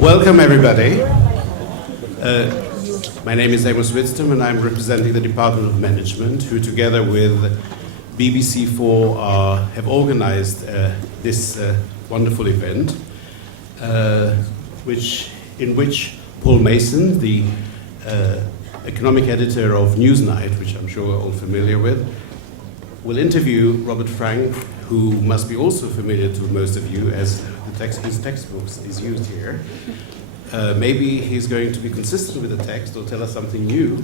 Welcome, everybody. My name is Amos Widston, and I'm representing the Department of Management, who together with BBC4 have organized this wonderful event, in which Paul Mason, the economic editor of Newsnight, which I'm sure we're all familiar with, will interview Robert Frank, who must be also familiar to most of you, as his textbooks is used here. Maybe he's going to be consistent with the text or tell us something new.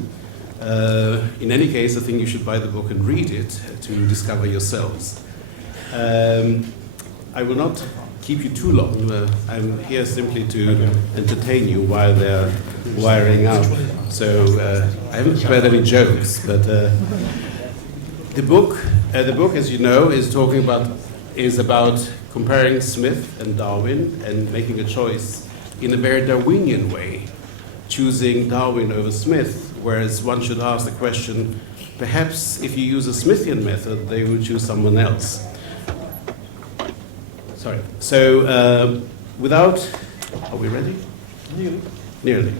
In any case, I think you should buy the book and read it to discover yourselves. I will not keep you too long. I'm here simply to entertain you while they're wiring up. So I haven't prepared any jokes, but the book, as you know, is about comparing Smith and Darwin and making a choice in a very Darwinian way, choosing Darwin over Smith, whereas one should ask the question, perhaps if you use a Smithian method, they would choose someone else. Sorry. So, are we ready? Nearly.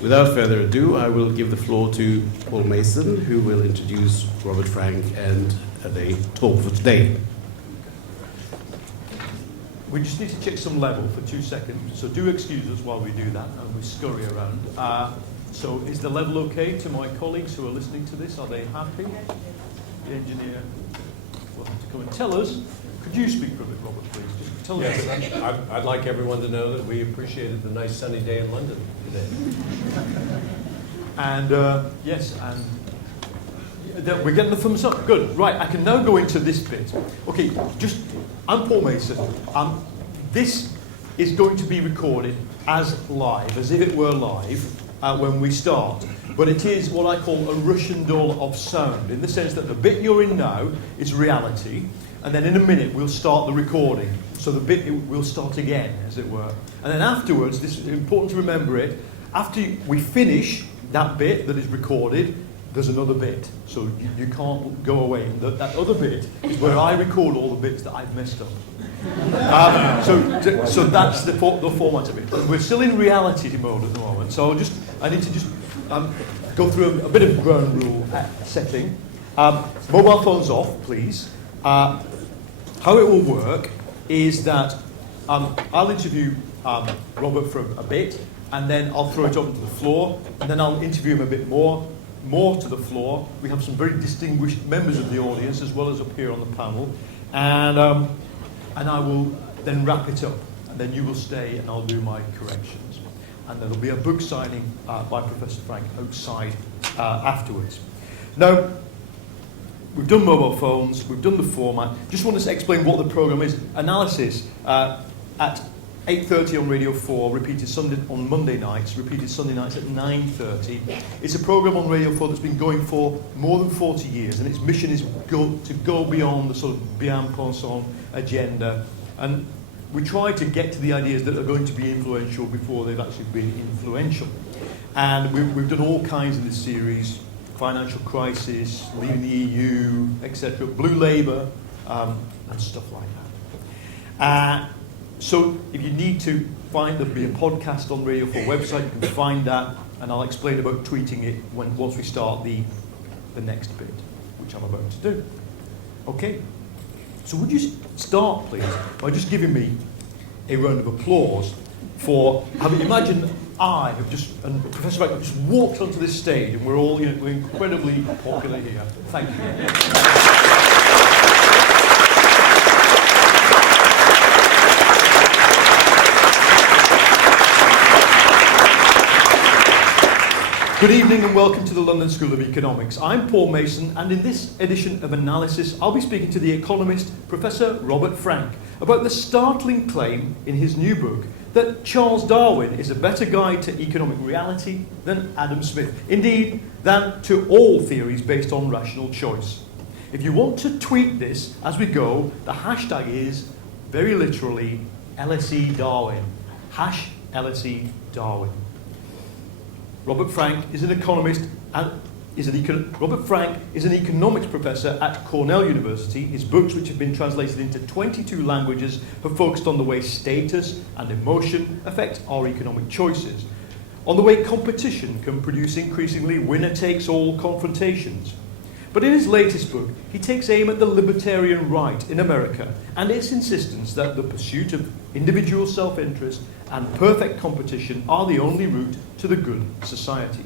Without further ado, I will give the floor to Paul Mason, who will introduce Robert Frank and the talk for today. We just need to check some level for 2 seconds, so do excuse us while we do that and we scurry around. So is the level okay to my colleagues who are listening to this? Are they happy? The engineer will have to come and tell us. Could you speak for a bit, Robert, please? Just tell us. Yes, I'd like everyone to know that we appreciated the nice sunny day in London today. And yes, and we're getting the thumbs up. Good. Right, I can now go into this bit. Okay, I'm Paul Mason. This is going to be recorded as live, as if it were live when we start. But it is what I call a Russian doll of sound, in the sense that the bit you're in now is reality, and then in a minute we'll start the recording. So the bit will start again, as it were. And then afterwards, this is important to remember it, after we finish that bit that is recorded, there's another bit. So you can't go away. That other bit is where I record all the bits that I've messed up. So that's the format of it. We're still in reality mode at the moment. So I need to go through a bit of ground rule setting. Mobile phones off, please. How it will work is that I'll interview Robert for a bit, and then I'll throw it over to the floor, and then I'll interview him a bit more to the floor. We have some very distinguished members of the audience, as well as up here on the panel, and I will then wrap it up, and then you will stay and I'll do my corrections. And there'll be a book signing by Professor Frank outside afterwards. Now, we've done mobile phones, we've done the format. Just want to explain what the programme is. Analysis at 8:30 on Radio 4, repeated on Monday nights, repeated Sunday nights at 9:30. It's a programme on Radio 4 that's been going for more than 40 years, and its mission is to go beyond the sort of bien-pensant agenda. And we try to get to the ideas that are going to be influential before they've actually been influential. And we've done all kinds in this series: financial crisis, leaving the EU, etc., blue Labour, and stuff like that. So if you need to there'll be a podcast on Radio 4 website, you can find that, and I'll explain about tweeting it once we start the next bit, which I'm about to do. Okay, so would you start, please, by just giving me a round of applause for imagine and Professor Frank have just walked onto this stage, and we're all we're incredibly popular here. Thank you. Good evening and welcome to the London School of Economics. I'm Paul Mason, and in this edition of Analysis, I'll be speaking to the economist, Professor Robert Frank, about the startling claim in his new book that Charles Darwin is a better guide to economic reality than Adam Smith, indeed, than to all theories based on rational choice. If you want to tweet this as we go, the hashtag is very literally LSE Darwin, hash LSE Darwin. Robert Frank is an economist and Robert Frank is an economics professor at Cornell University. His books, which have been translated into 22 languages, have focused on the way status and emotion affect our economic choices, on the way competition can produce increasingly winner-takes-all confrontations. But in his latest book, he takes aim at the libertarian right in America and its insistence that the pursuit of individual self-interest and perfect competition are the only route to the good society.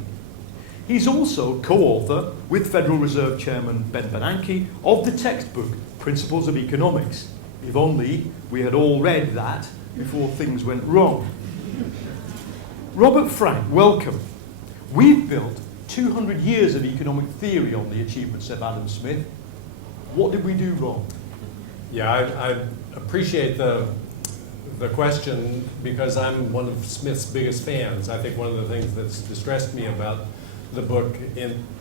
He's also co-author with Federal Reserve Chairman Ben Bernanke of the textbook Principles of Economics. If only we had all read that before things went wrong. Robert Frank, welcome. We've built 200 years of economic theory on the achievements of Adam Smith. What did we do wrong? Yeah, I appreciate the question because I'm one of Smith's biggest fans. I think one of the things that's distressed me about the book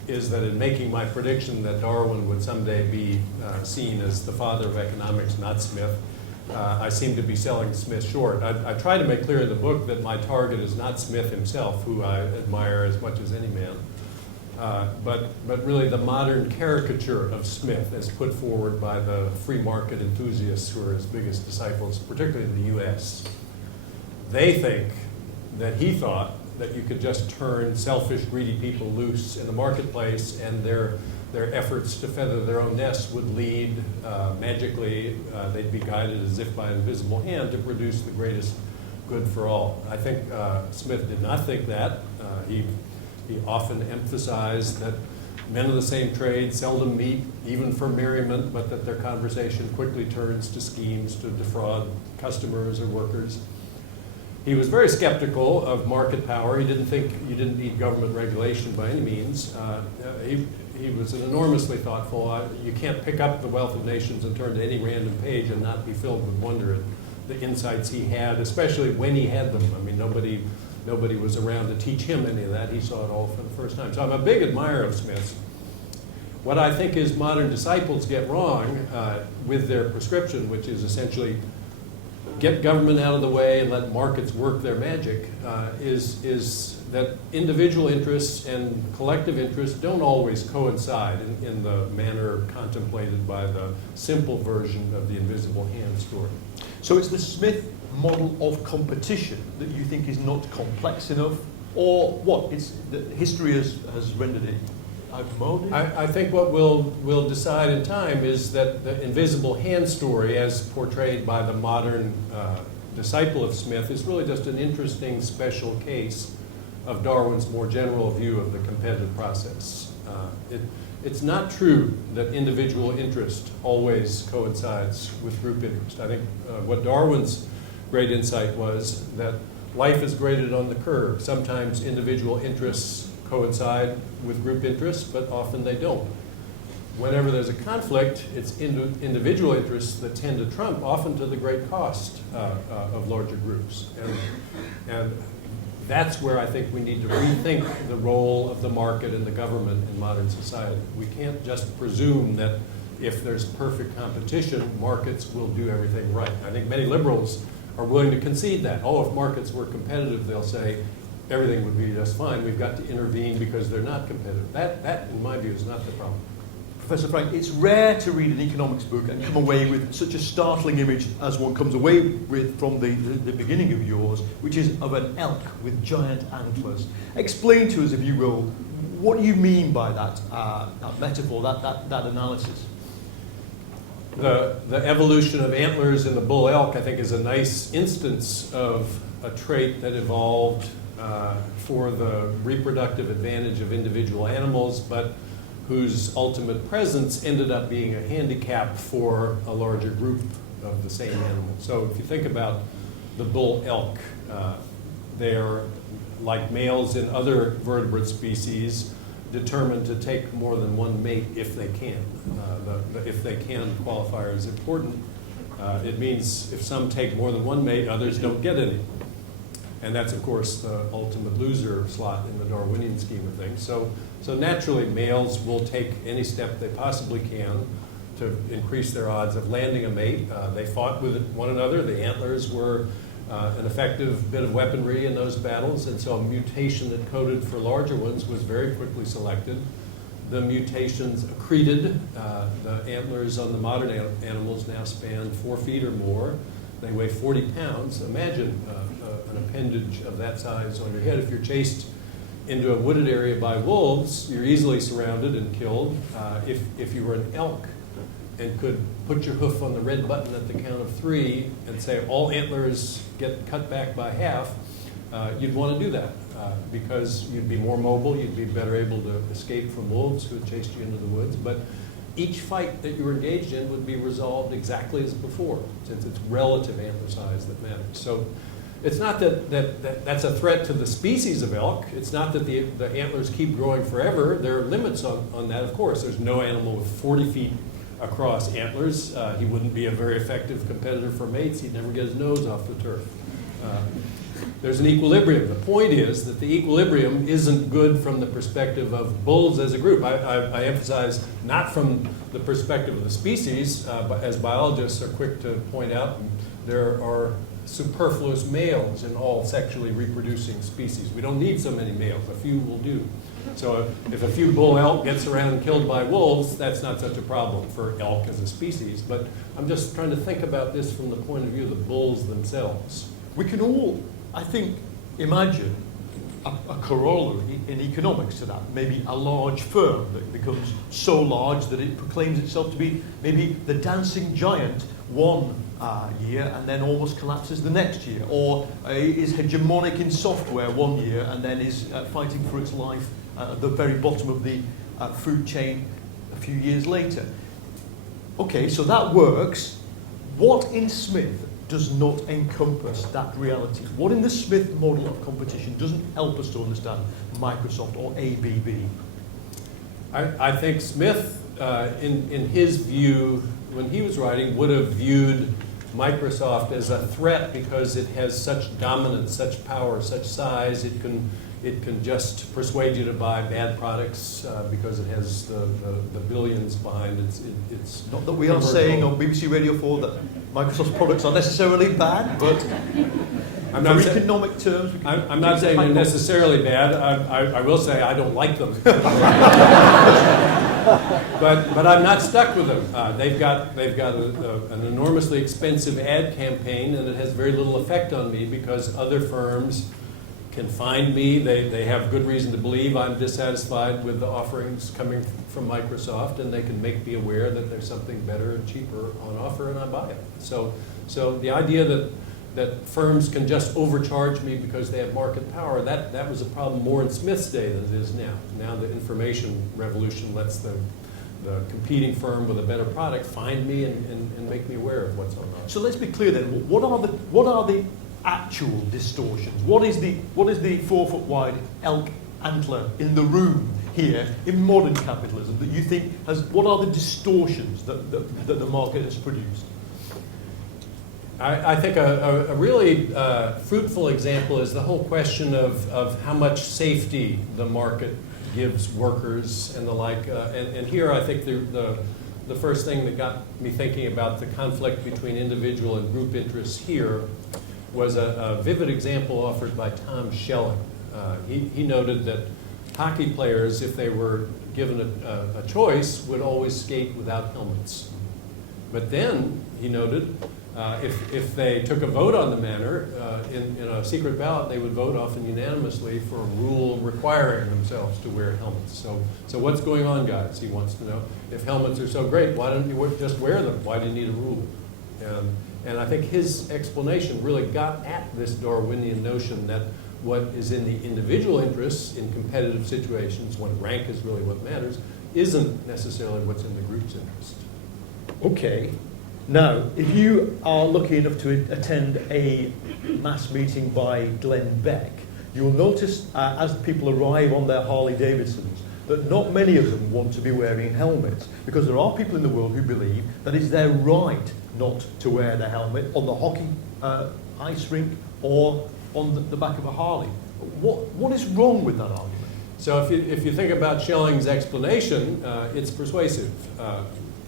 is that in making my prediction that Darwin would someday be seen as the father of economics, not Smith, I seem to be selling Smith short. I try to make clear in the book that my target is not Smith himself, who I admire as much as any man, but really the modern caricature of Smith as put forward by the free market enthusiasts who are his biggest disciples, particularly in the US. They think that he thought that you could just turn selfish, greedy people loose in the marketplace and their efforts to feather their own nests would lead magically, they'd be guided as if by an invisible hand to produce the greatest good for all. I think Smith did not think that. He often emphasized that men of the same trade seldom meet, even for merriment, but that their conversation quickly turns to schemes to defraud customers or workers. He was very skeptical of market power. He didn't think you didn't need government regulation by any means. He was enormously thoughtful. You can't pick up the wealth of nations and turn to any random page and not be filled with wonder at the insights he had, especially when he had them. I mean, nobody was around to teach him any of that. He saw it all for the first time. So I'm a big admirer of Smith's. What I think his modern disciples get wrong with their prescription, which is essentially get government out of the way and let markets work their magic, is that individual interests and collective interests don't always coincide in the manner contemplated by the simple version of the invisible hand story. So it's the Smith model of competition that you think is not complex enough, or what? It's that history has rendered it outmoded? I think what we'll decide in time is that the invisible hand story, as portrayed by the modern disciple of Smith, is really just an interesting special case of Darwin's more general view of the competitive process. It's not true that individual interest always coincides with group interest. I think what Darwin's great insight was that life is graded on the curve. Sometimes individual interests coincide with group interests, but often they don't. Whenever there's a conflict, it's individual interests that tend to trump, often to the great cost of larger groups. And that's where I think we need to rethink the role of the market and the government in modern society. We can't just presume that if there's perfect competition, markets will do everything right. I think many liberals are willing to concede that. Oh, if markets were competitive, they'll say everything would be just fine. We've got to intervene because they're not competitive. That, in my view, is not the problem. Professor Frank, it's rare to read an economics book and come away with such a startling image as one comes away with from the beginning of yours, which is of an elk with giant antlers. Explain to us, if you will, what you mean by that metaphor, that analysis. The evolution of antlers in the bull elk, I think, is a nice instance of a trait that evolved for the reproductive advantage of individual animals, but whose ultimate presence ended up being a handicap for a larger group of the same animal. So if you think about the bull elk, they're, like males in other vertebrate species, determined to take more than one mate if they can. The if they can qualifier is important. It means if some take more than one mate, others don't get any. And that's, of course, the ultimate loser slot in the Darwinian scheme of things. So naturally, males will take any step they possibly can to increase their odds of landing a mate. They fought with one another. The antlers were an effective bit of weaponry in those battles, and so a mutation that coded for larger ones was very quickly selected. The mutations accreted. The antlers on the modern animals now span 4 feet or more. They weigh 40 pounds. Imagine an appendage of that size on your head. If you're chased into a wooded area by wolves, you're easily surrounded and killed. If you were an elk and could put your hoof on the red button at the count of 3 and say all antlers get cut back by half, you'd want to do that because you'd be more mobile, you'd be better able to escape from wolves who had chased you into the woods. But each fight that you were engaged in would be resolved exactly as before, since it's relative antler size that matters. So it's not that that's a threat to the species of elk. It's not that the antlers keep growing forever. There are limits on that, of course. There's no animal with 40 feet across antlers. He wouldn't be a very effective competitor for mates. He'd never get his nose off the turf. There's an equilibrium. The point is that the equilibrium isn't good from the perspective of bulls as a group. I emphasize not from the perspective of the species, but as biologists are quick to point out, there are superfluous males in all sexually reproducing species. We don't need so many males. A few will do. So if a few bull elk gets around and killed by wolves, that's not such a problem for elk as a species. But I'm just trying to think about this from the point of view of the bulls themselves. We can all, I think, imagine a corollary in economics to that. Maybe a large firm that becomes so large that it proclaims itself to be maybe the dancing giant one year and then almost collapses the next year, or is hegemonic in software one year and then is fighting for its life at the very bottom of the food chain a few years later. Okay, so that works. What in Smith does not encompass that reality? What in the Smith model of competition doesn't help us to understand Microsoft or ABB? I think Smith, in his view, when he was writing, would have viewed Microsoft as a threat because it has such dominance, such power, such size. It can just persuade you to buy bad products because it has the billions behind its Not that we are saying on BBC Radio 4 that Microsoft's products are necessarily bad, but for economic terms, I'm not saying they're necessarily bad. I will say I don't like them. But I'm not stuck with them. They've got an enormously expensive ad campaign, and it has very little effect on me because other firms can find me. They have good reason to believe I'm dissatisfied with the offerings coming from Microsoft, and they can make me aware that there's something better and cheaper on offer, and I buy it. So the idea that firms can just overcharge me because they have market power, that was a problem more in Smith's day than it is now. Now the information revolution lets the competing firm with a better product find me and make me aware of what's on offer. So let's be clear then. What are the actual distortions? What is the 4 foot wide elk antler in the room here in modern capitalism that you think what are the distortions that the market has produced? I think a really fruitful example is the whole question of how much safety the market gives workers and the like. And here I think the first thing that got me thinking about the conflict between individual and group interests here was a vivid example offered by Tom Schelling. He noted that hockey players, if they were given a choice, would always skate without helmets. But then, he noted, if they took a vote on the matter, in a secret ballot, they would vote often unanimously for a rule requiring themselves to wear helmets. So what's going on, guys? He wants to know. If helmets are so great, why don't you just wear them? Why do you need a rule? And I think his explanation really got at this Darwinian notion that what is in the individual interests in competitive situations, when rank is really what matters, isn't necessarily what's in the group's interest. Okay. Now, if you are lucky enough to attend a mass meeting by Glenn Beck, you will notice as people arrive on their Harley Davidsons that not many of them want to be wearing helmets, because there are people in the world who believe that it's their right not to wear the helmet on the hockey ice rink or on the back of a Harley. What is wrong with that argument? So if you think about Schelling's explanation, it's persuasive.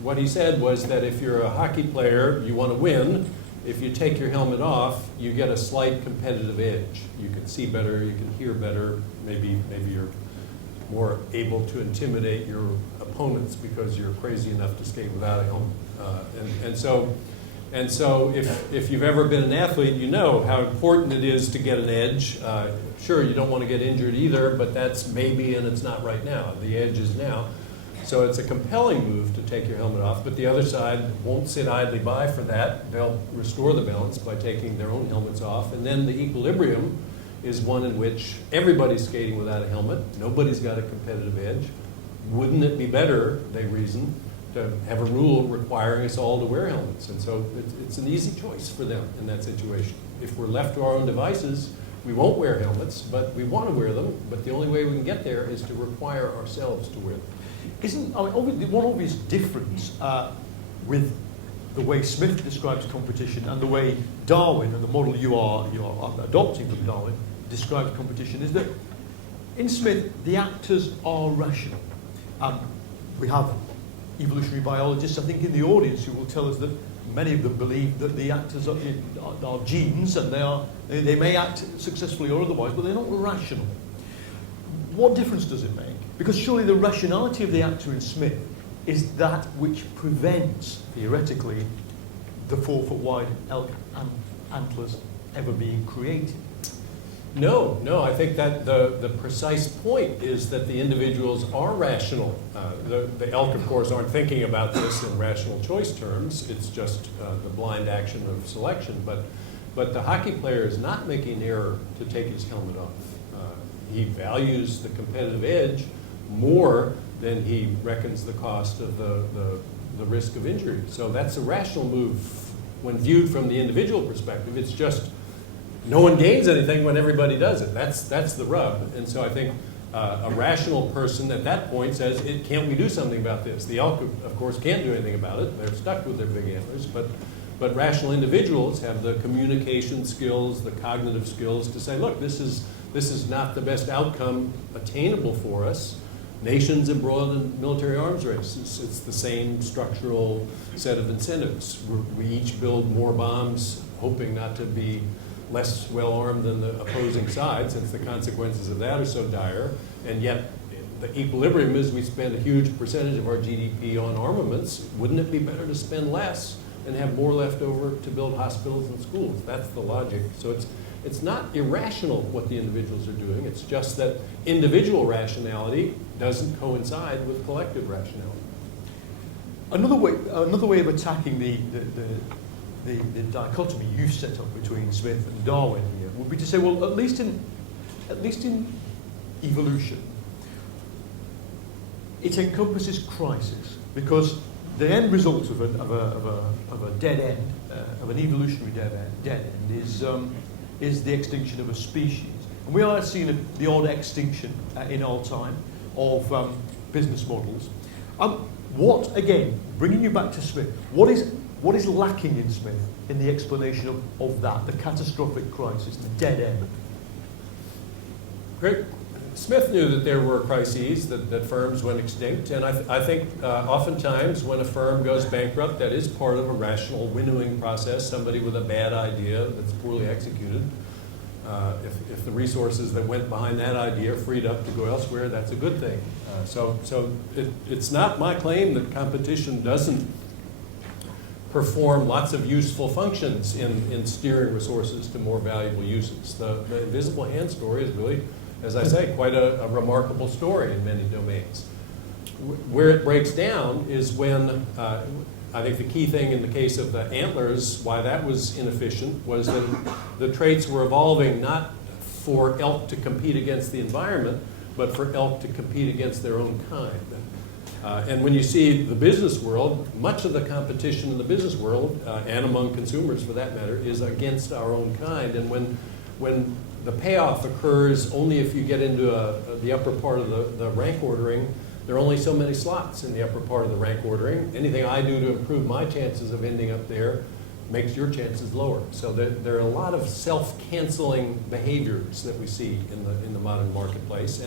what he said was that if you're a hockey player, you want to win. If you take your helmet off, you get a slight competitive edge. You can see better, you can hear better, maybe you're more able to intimidate your opponents because you're crazy enough to skate without a helmet. And so if you've ever been an athlete, you know how important it is to get an edge. Sure, you don't want to get injured either, but that's maybe, and it's not right now. The edge is now. So it's a compelling move to take your helmet off, but the other side won't sit idly by for that. They'll restore the balance by taking their own helmets off. And then the equilibrium is one in which everybody's skating without a helmet. Nobody's got a competitive edge. Wouldn't it be better, they reason, to have a rule requiring us all to wear helmets? And so it's an easy choice for them in that situation. If we're left to our own devices, we won't wear helmets, but we want to wear them. But the only way we can get there is to require ourselves to wear them. One obvious difference with the way Smith describes competition and the way Darwin, and the model you are adopting from Darwin, describes competition is that in Smith, the actors are rational. We have evolutionary biologists, I think, in the audience who will tell us that many of them believe that the actors are genes, and they may act successfully or otherwise, but they're not rational. What difference does it make? Because surely the rationality of the actor in Smith is that which prevents, theoretically, the 4-foot-wide elk antlers ever being created. No, I think that the precise point is that the individuals are rational. The elk, of course, aren't thinking about this in rational choice terms. It's just the blind action of selection. But the hockey player is not making an error to take his helmet off. He values the competitive edge more than he reckons the cost of the risk of injury. So that's a rational move when viewed from the individual perspective. It's just no one gains anything when everybody does it. That's the rub. And so I think a rational person at that point says, can't we do something about this? The elk, of course, can't do anything about it. They're stuck with their big antlers. But rational individuals have the communication skills, the cognitive skills to say, look, this is not the best outcome attainable for us. Nations embroiled in military arms races, it's the same structural set of incentives. We each build more bombs, hoping not to be less well-armed than the opposing side, since the consequences of that are so dire. And yet, the equilibrium is we spend a huge percentage of our GDP on armaments. Wouldn't it be better to spend less and have more left over to build hospitals and schools? That's the logic. So it's not irrational what the individuals are doing. It's just that individual rationality doesn't coincide with collective rationality. Another way of attacking the dichotomy you set up between Smith and Darwin here would be to say, well, at least in evolution, it encompasses crisis, because the end result of a dead end, of an evolutionary dead end, is the extinction of a species. And we are seeing the odd extinction in our time of business models. What, again, bringing you back to Smith, what is lacking in Smith in the explanation of that, the catastrophic crisis, the dead end? Great. Smith knew that there were crises, that firms went extinct, and I think oftentimes when a firm goes bankrupt, that is part of a rational winnowing process. Somebody with a bad idea that's poorly executed. If the resources that went behind that idea are freed up to go elsewhere, that's a good thing. So it's not my claim that competition doesn't perform lots of useful functions in steering resources to more valuable uses. The invisible hand story is really, as I say, quite a remarkable story in many domains. Where it breaks down is when, I think the key thing in the case of the antlers, why that was inefficient, was that the traits were evolving not for elk to compete against the environment, but for elk to compete against their own kind. And when you see the business world, much of the competition in the business world, and among consumers for that matter, is against our own kind. And when the payoff occurs only if you get into the upper part of the rank ordering, there are only so many slots in the upper part of the rank ordering. Anything I do to improve my chances of ending up there makes your chances lower. So there are a lot of self-canceling behaviors that we see in the modern marketplace.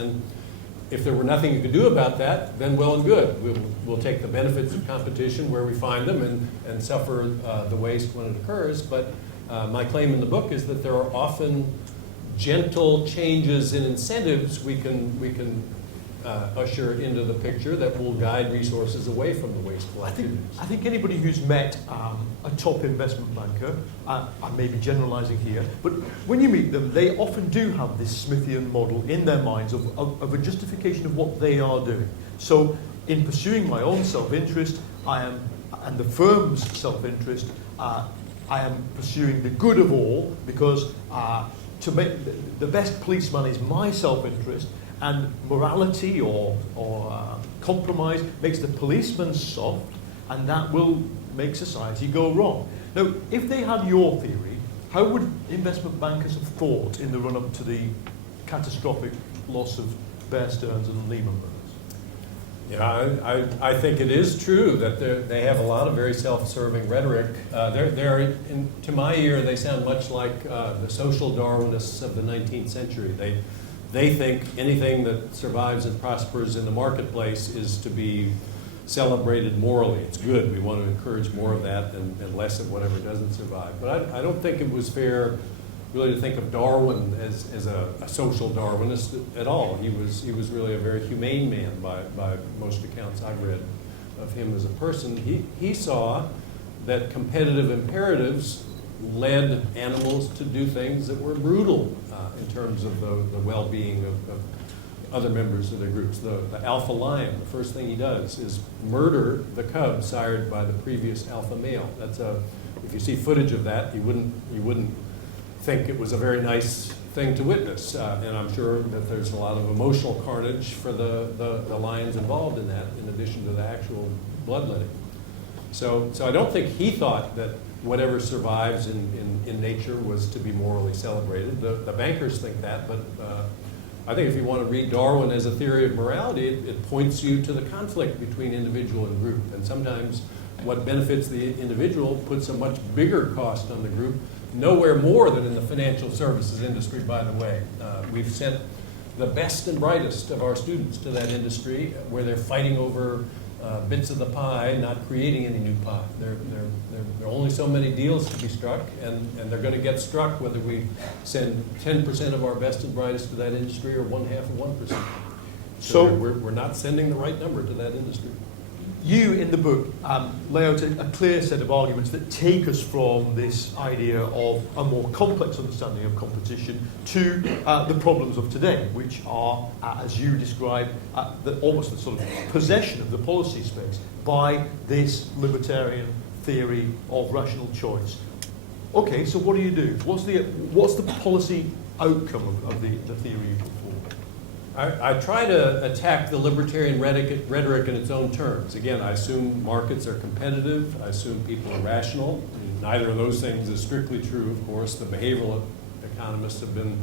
if there were nothing you could do about that, then well and good. We'll take the benefits of competition where we find them and suffer the waste when it occurs. But my claim in the book is that there are often gentle changes in incentives we can usher into the picture that will guide resources away from the wasteful activities. I think anybody who's met a top investment banker, I may be generalizing here, but when you meet them, they often do have this Smithian model in their minds of a justification of what they are doing. So in pursuing my own self-interest, and the firm's self-interest, I am pursuing the good of all because to make the best policeman is my self-interest, and morality or compromise makes the policeman soft, and that will make society go wrong. Now, if they had your theory, how would investment bankers have thought in the run-up to the catastrophic loss of Bear Stearns and Lehman Brothers? Yeah, I think it is true that they have a lot of very self-serving rhetoric. To my ear, they sound much like the social Darwinists of the 19th century. They think anything that survives and prospers in the marketplace is to be celebrated morally. It's good. We want to encourage more of that and less of whatever doesn't survive. But I don't think it was fair really to think of Darwin as a social Darwinist at all. He was really a very humane man by most accounts I've read of him as a person. He saw that competitive imperatives led animals to do things that were brutal in terms of the well-being of other members of their groups. The alpha lion, the first thing he does is murder the cub sired by the previous alpha male. If you see footage of that, you wouldn't think it was a very nice thing to witness, and I'm sure that there's a lot of emotional carnage for the lions involved in that, in addition to the actual bloodletting. So I don't think he thought that whatever survives in nature was to be morally celebrated. The bankers think that, but I think if you want to read Darwin as a theory of morality, it points you to the conflict between individual and group, and sometimes what benefits the individual puts a much bigger cost on the group, nowhere more than in the financial services industry, by the way. We've sent the best and brightest of our students to that industry where they're fighting over bits of the pie, not creating any new pie. There are only so many deals to be struck, and they're going to get struck whether we send 10% of our best and brightest to that industry or 0.5%. So we're not sending the right number to that industry. You, in the book, lay out a clear set of arguments that take us from this idea of a more complex understanding of competition to the problems of today, which are, as you describe, almost the sort of possession of the policy space by this libertarian theory of rational choice. Okay, so what do you do? What's the policy outcome of the theory you put forward? I try to attack the libertarian rhetoric in its own terms. Again, I assume markets are competitive. I assume people are rational. Neither of those things is strictly true, of course. The behavioral economists have been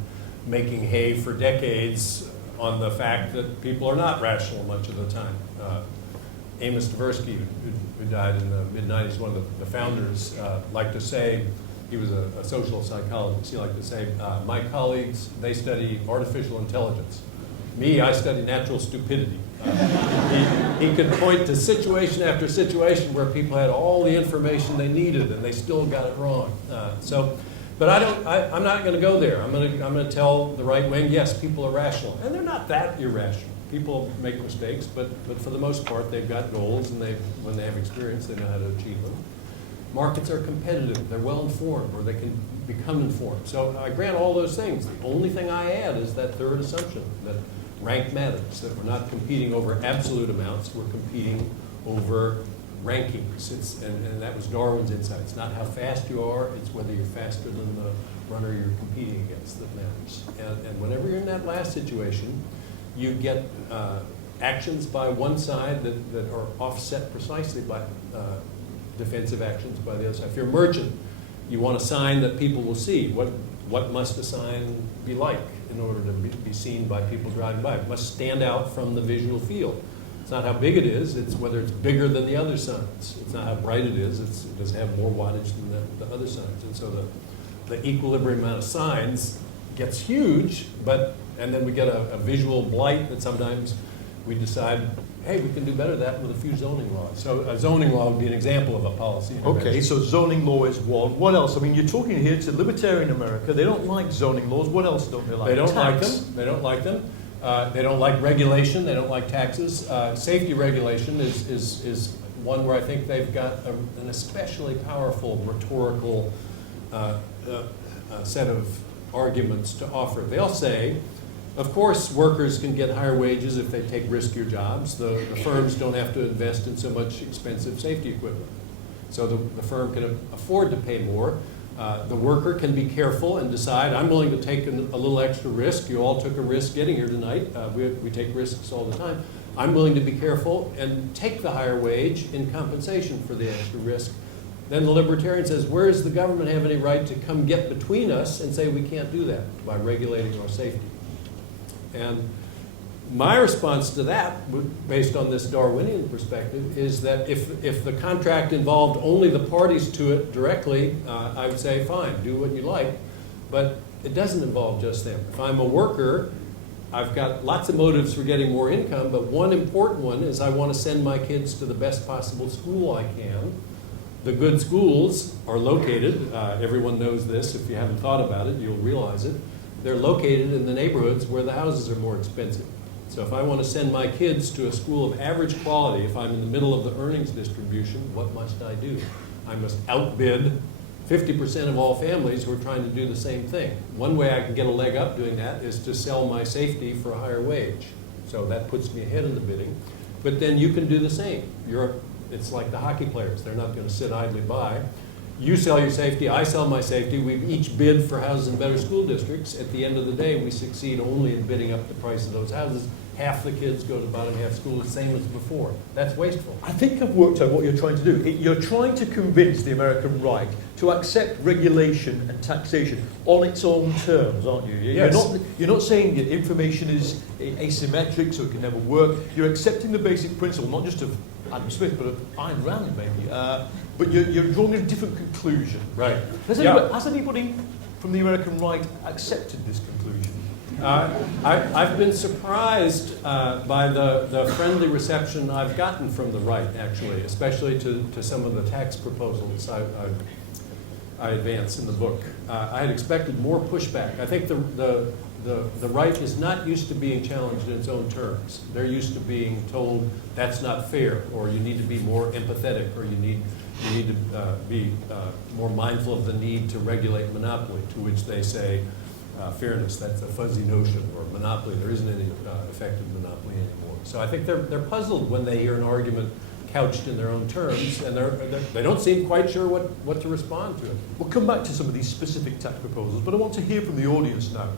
making hay for decades on the fact that people are not rational much of the time. Amos Tversky, who died in the mid-90s, one of the founders, liked to say, he was a social psychologist, he liked to say, my colleagues, they study artificial intelligence. Me, I study natural stupidity. He could point to situation after situation where people had all the information they needed and they still got it wrong. But I'm not going to go there. I'm going to tell the right wing, yes, people are rational, and they're not that irrational. People make mistakes, but for the most part, they've got goals, and when they have experience, they know how to achieve them. Markets are competitive. They're well informed, or they can become informed. So I grant all those things. The only thing I add is that third assumption that rank matters, that we're not competing over absolute amounts, we're competing over rankings. And that was Darwin's insight. It's not how fast you are, it's whether you're faster than the runner you're competing against that matters. And whenever you're in that last situation, you get actions by one side that are offset precisely by defensive actions by the other side. If you're a merchant, you want a sign that people will see. What must a sign be like in order to be seen by people driving by? It must stand out from the visual field. It's not how big it is, it's whether it's bigger than the other signs. It's not how bright it is, it does have more wattage than the other signs. And so the equilibrium amount of signs gets huge, but And then we get a visual blight that sometimes we decide, hey, we can do better than that with a few zoning laws. So a zoning law would be an example of a policy intervention. Okay, so zoning law is one. What else? I mean, you're talking here to libertarian America. They don't like zoning laws. What else don't they like? They don't like Tax. them. They don't like them. They don't like regulation. They don't like taxes. Safety regulation is one where I think they've got an especially powerful rhetorical set of arguments to offer. They'll say, of course, workers can get higher wages if they take riskier jobs. The firms don't have to invest in so much expensive safety equipment. So the firm can afford to pay more. The worker can be careful and decide, I'm willing to take a little extra risk. You all took a risk getting here tonight. We take risks all the time. I'm willing to be careful and take the higher wage in compensation for the extra risk. Then the libertarian says, where does the government have any right to come get between us and say we can't do that by regulating our safety? And my response to that, based on this Darwinian perspective, is that if the contract involved only the parties to it directly, I would say, fine, do what you like. But it doesn't involve just them. If I'm a worker, I've got lots of motives for getting more income, but one important one is I want to send my kids to the best possible school I can. The good schools are located, everyone knows this, if you haven't thought about it, you'll realize it. They're located in the neighborhoods where the houses are more expensive. So if I want to send my kids to a school of average quality, if I'm in the middle of the earnings distribution, what must I do? I must outbid 50% of all families who are trying to do the same thing. One way I can get a leg up doing that is to sell my safety for a higher wage. So that puts me ahead in the bidding. But then you can do the same. It's like the hockey players. They're not going to sit idly by. You sell your safety, I sell my safety. We've each bid for houses in better school districts. At the end of the day, we succeed only in bidding up the price of those houses. Half the kids go to bottom half school, the same as before. That's wasteful. I think I've worked out what you're trying to do. You're trying to convince the American right to accept regulation and taxation on its own terms, aren't you? Yes. You're not saying that information is asymmetric, so it can never work. You're accepting the basic principle, not just of Adam Smith, but of Ayn Rand, maybe. But you're drawing a different conclusion. Right. Has anybody from the American right accepted this conclusion? I've been surprised by the friendly reception I've gotten from the right, actually, especially to some of the tax proposals I advance in the book. I had expected more pushback. I think the right is not used to being challenged in its own terms. They're used to being told that's not fair, or you need to be more empathetic, or you need to be more mindful of the need to regulate monopoly, to which they say, fairness, that's a fuzzy notion, or monopoly, there isn't any effective monopoly anymore. So I think they're puzzled when they hear an argument couched in their own terms, and they don't seem quite sure what to respond to it. We'll come back to some of these specific tax proposals, but I want to hear from the audience now.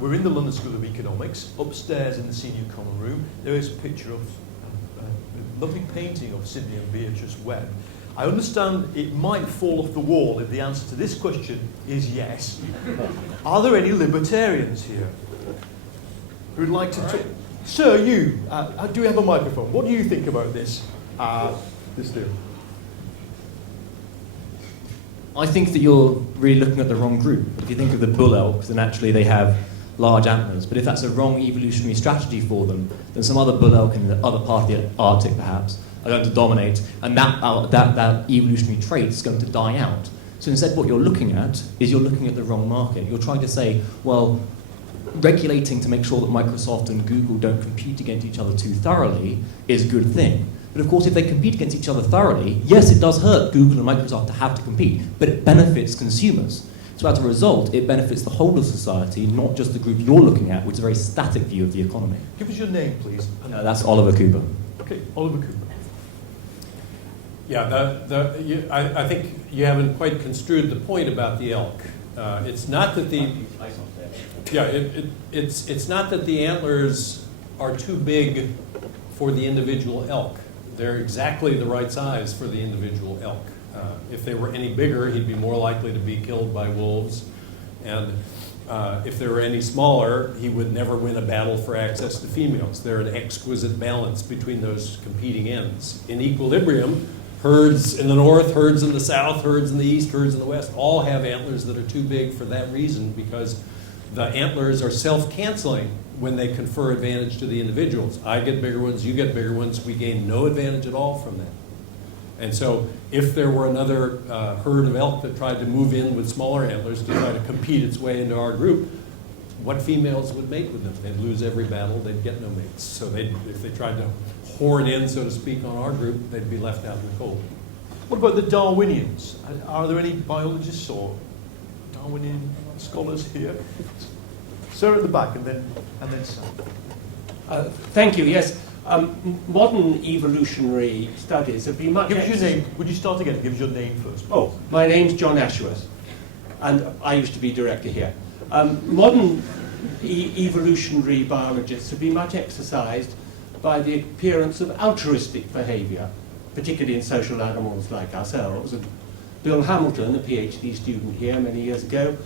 We're in the London School of Economics. Upstairs in the senior common room, there is a picture of a lovely painting of Sydney and Beatrice Webb. I understand it might fall off the wall if the answer to this question is yes. Are there any libertarians here who'd like to talk? Sir, you, do we have a microphone? What do you think about this deal? I think that you're really looking at the wrong group. If you think of the bull elk, then actually they have large antlers. But if that's a wrong evolutionary strategy for them, then some other bull elk in the other part of the Arctic, perhaps, are going to dominate, and that evolutionary trait is going to die out. So instead what you're looking at is you're looking at the wrong market. You're trying to say, well, regulating to make sure that Microsoft and Google don't compete against each other too thoroughly is a good thing. But of course, if they compete against each other thoroughly, yes, it does hurt Google and Microsoft to have to compete, but it benefits consumers. So as a result, it benefits the whole of society, not just the group you're looking at, which is a very static view of the economy. Give us your name, please. That's Oliver Cooper. Okay, Oliver Cooper. Yeah, I think you haven't quite construed the point about the elk. It's not that it's not that the antlers are too big for the individual elk. They're exactly the right size for the individual elk. If they were any bigger, he'd be more likely to be killed by wolves. And if they were any smaller, he would never win a battle for access to females. They're an exquisite balance between those competing ends. In equilibrium, herds in the north, herds in the south, herds in the east, herds in the west, all have antlers that are too big for that reason, because The antlers are self-canceling when they confer advantage to the individuals. I get bigger ones, you get bigger ones. We gain no advantage at all from that. And so if there were another herd of elk that tried to move in with smaller antlers to try to compete its way into our group, what females would mate with them? They'd lose every battle, they'd get no mates. So if they tried to horn in, so to speak, on our group, they'd be left out in the cold. What about the Darwinians? Are there any biologists or Darwinian scholars here? Sir at the back, and then Sam. Thank you. Yes, modern evolutionary studies have been much. Give us your name. Would you start again? Give us your name first. Oh, my name's John Ashworth, and I used to be director here. Modern evolutionary biologists have been much exercised by the appearance of altruistic behaviour, particularly in social animals like ourselves. And Bill Hamilton, a PhD student here many years ago,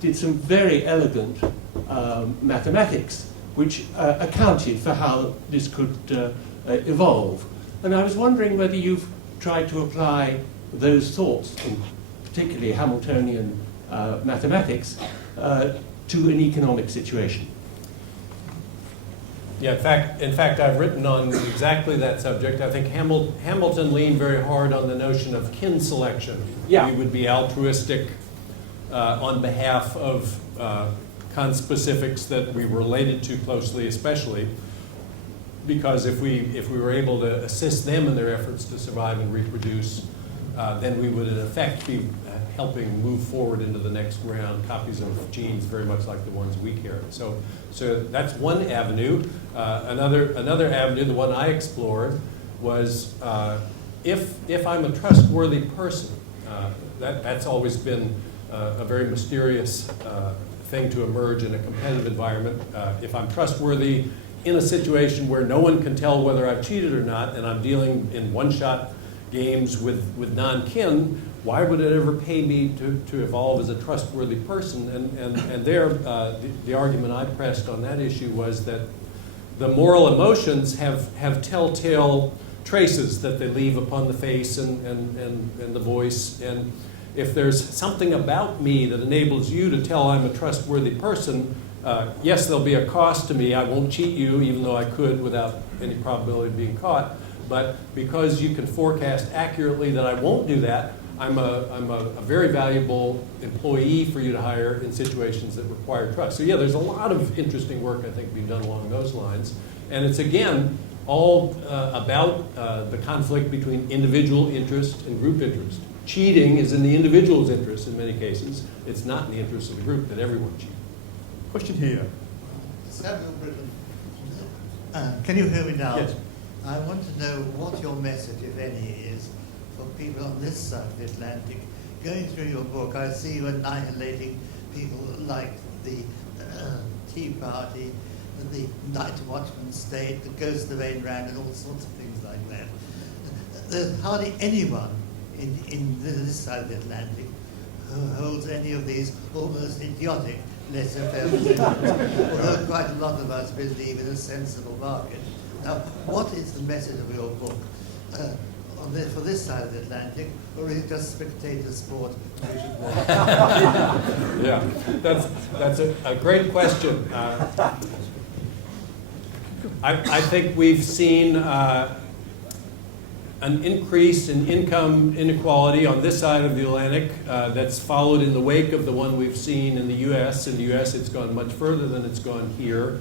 did some very elegant mathematics which accounted for how this could evolve. And I was wondering whether you've tried to apply those thoughts, and particularly Hamiltonian mathematics, to an economic situation. Yeah, in fact, I've written on exactly that subject. I think Hamilton leaned very hard on the notion of kin selection. Yeah. We would be altruistic on behalf of conspecifics that we related to closely, especially because if we were able to assist them in their efforts to survive and reproduce, then we would in effect be helping move forward into the next round copies of genes very much like the ones we carry. So that's one avenue. Another avenue, the one I explored, was if I'm a trustworthy person. That's always been a very mysterious thing to emerge in a competitive environment. If I'm trustworthy in a situation where no one can tell whether I've cheated or not, and I'm dealing in one-shot games with non-kin, why would it ever pay me to evolve as a trustworthy person? And there, the argument I pressed on that issue was that the moral emotions have telltale traces that they leave upon the face and the voice. And if there's something about me that enables you to tell I'm a trustworthy person, yes, there'll be a cost to me. I won't cheat you, even though I could without any probability of being caught. But because you can forecast accurately that I won't do that, I'm a very valuable employee for you to hire in situations that require trust. So yeah, there's a lot of interesting work, I think, being done along those lines. And it's, again, all about the conflict between individual interest and group interest. Cheating is in the individual's interest in many cases. It's not in the interest of the group that everyone cheats. Question here. Samuel Britton. Can you hear me now? Yes. I want to know what your message, if any, is for people on this side of the Atlantic. Going through your book, I see you annihilating people like the Tea Party, the Night Watchman State, the Ghost of Ayn Rand, and all sorts of things like that. There's hardly anyone in this side of the Atlantic who holds any of these almost idiotic laissez-faire positions, although quite a lot of us believe in a sensible market. Now, what is the message of your book for this side of the Atlantic, or is it just spectator sport we should watch? Yeah, that's a great question. I think we've seen an increase in income inequality on this side of the Atlantic that's followed in the wake of the one we've seen in the U.S. In the U.S., it's gone much further than it's gone here.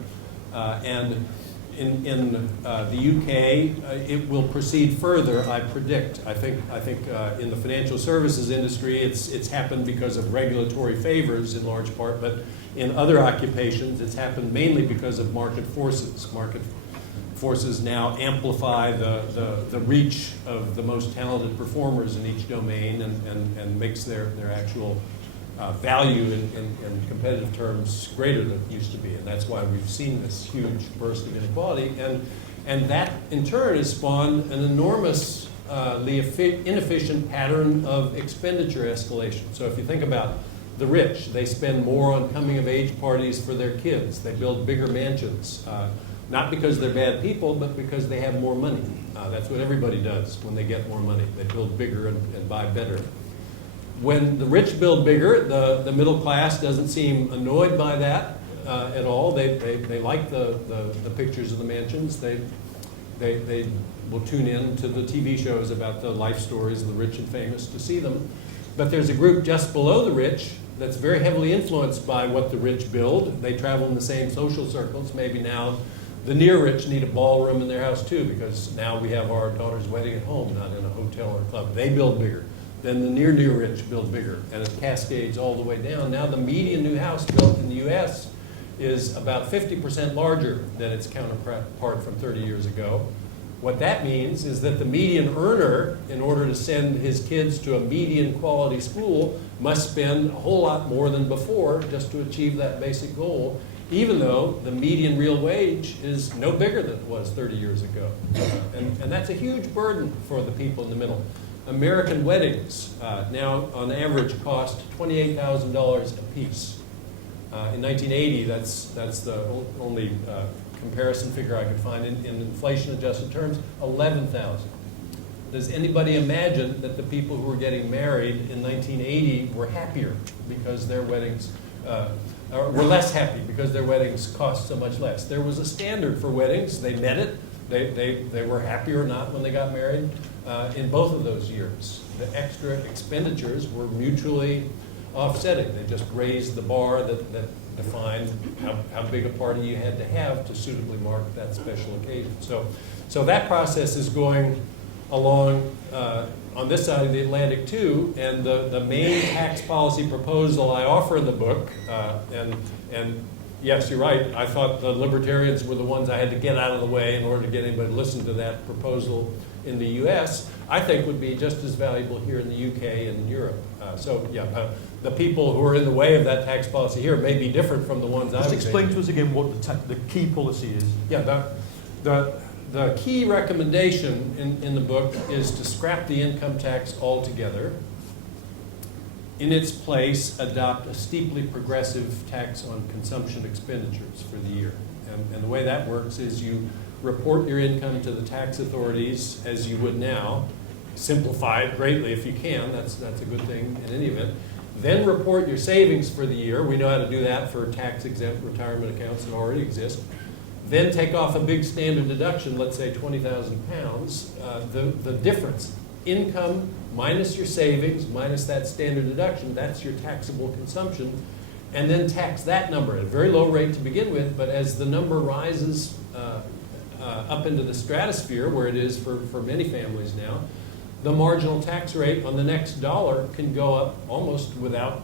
And in the UK, it will proceed further, I predict. I think in the financial services industry, it's happened because of regulatory favors in large part, but in other occupations, it's happened mainly because of market forces. Market forces now amplify the reach of the most talented performers in each domain and makes their actual value in competitive terms greater than it used to be. And that's why we've seen this huge burst of inequality. And that, in turn, has spawned an enormously inefficient pattern of expenditure escalation. So if you think about the rich, they spend more on coming-of-age parties for their kids. They build bigger mansions, not because they're bad people, but because they have more money. That's what everybody does when they get more money. They build bigger and buy better. When the rich build bigger, the middle class doesn't seem annoyed by that at all. They like the pictures of the mansions. They will tune in to the TV shows about the life stories of the rich and famous to see them. But there's a group just below the rich that's very heavily influenced by what the rich build. They travel in the same social circles. Maybe now the near rich need a ballroom in their house too, because now we have our daughter's wedding at home, not in a hotel or club. They build bigger. Then the near rich build bigger, and it cascades all the way down. Now the median new house built in the U.S. is about 50% larger than its counterpart from 30 years ago. What that means is that the median earner, in order to send his kids to a median quality school, must spend a whole lot more than before just to achieve that basic goal, even though the median real wage is no bigger than it was 30 years ago. And that's a huge burden for the people in the middle. American weddings now on average cost $28,000 a piece. In 1980, that's the only comparison figure I could find in inflation-adjusted terms, 11,000. Does anybody imagine that the people who were getting married in 1980 were happier because their weddings, or were less happy because their weddings cost so much less? There was a standard for weddings. They met it. They were happy or not when they got married in both of those years. The extra expenditures were mutually offsetting. They just raised the bar that defined how big a party you had to have to suitably mark that special occasion. So that process is going along on this side of the Atlantic too, and the main tax policy proposal I offer in the book, and yes, you're right, I thought the libertarians were the ones I had to get out of the way in order to get anybody to listen to that proposal in the US, I think would be just as valuable here in the UK and in Europe. The people who are in the way of that tax policy here may be different from the ones I was Just explain to us again what the key policy is. Yeah, the key recommendation in the book is to scrap the income tax altogether. In its place, adopt a steeply progressive tax on consumption expenditures for the year. And the way that works is you report your income to the tax authorities as you would now, simplify it greatly if you can, that's a good thing in any event. Then report your savings for the year. We know how to do that for tax-exempt retirement accounts that already exist. Then take off a big standard deduction, let's say 20,000 pounds. The difference, income minus your savings, minus that standard deduction, that's your taxable consumption. And then tax that number at a very low rate to begin with, but as the number rises up into the stratosphere, where it is for many families now, the marginal tax rate on the next dollar can go up almost without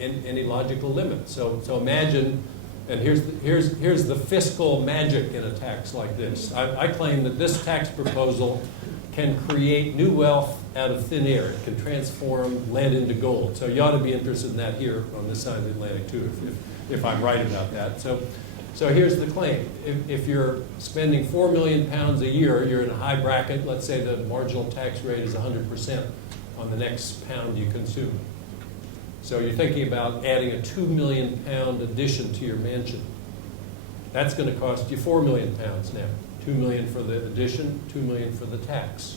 any logical limit. So imagine, and here's the fiscal magic in a tax like this. I claim that this tax proposal can create new wealth out of thin air. It can transform lead into gold. So you ought to be interested in that here on this side of the Atlantic too, if I'm right about that. So here's the claim. If you're spending 4 million pounds a year, you're in a high bracket. Let's say the marginal tax rate is 100% on the next pound you consume. So you're thinking about adding a 2 million pound addition to your mansion. That's going to cost you 4 million pounds now. 2 million for the addition, 2 million for the tax.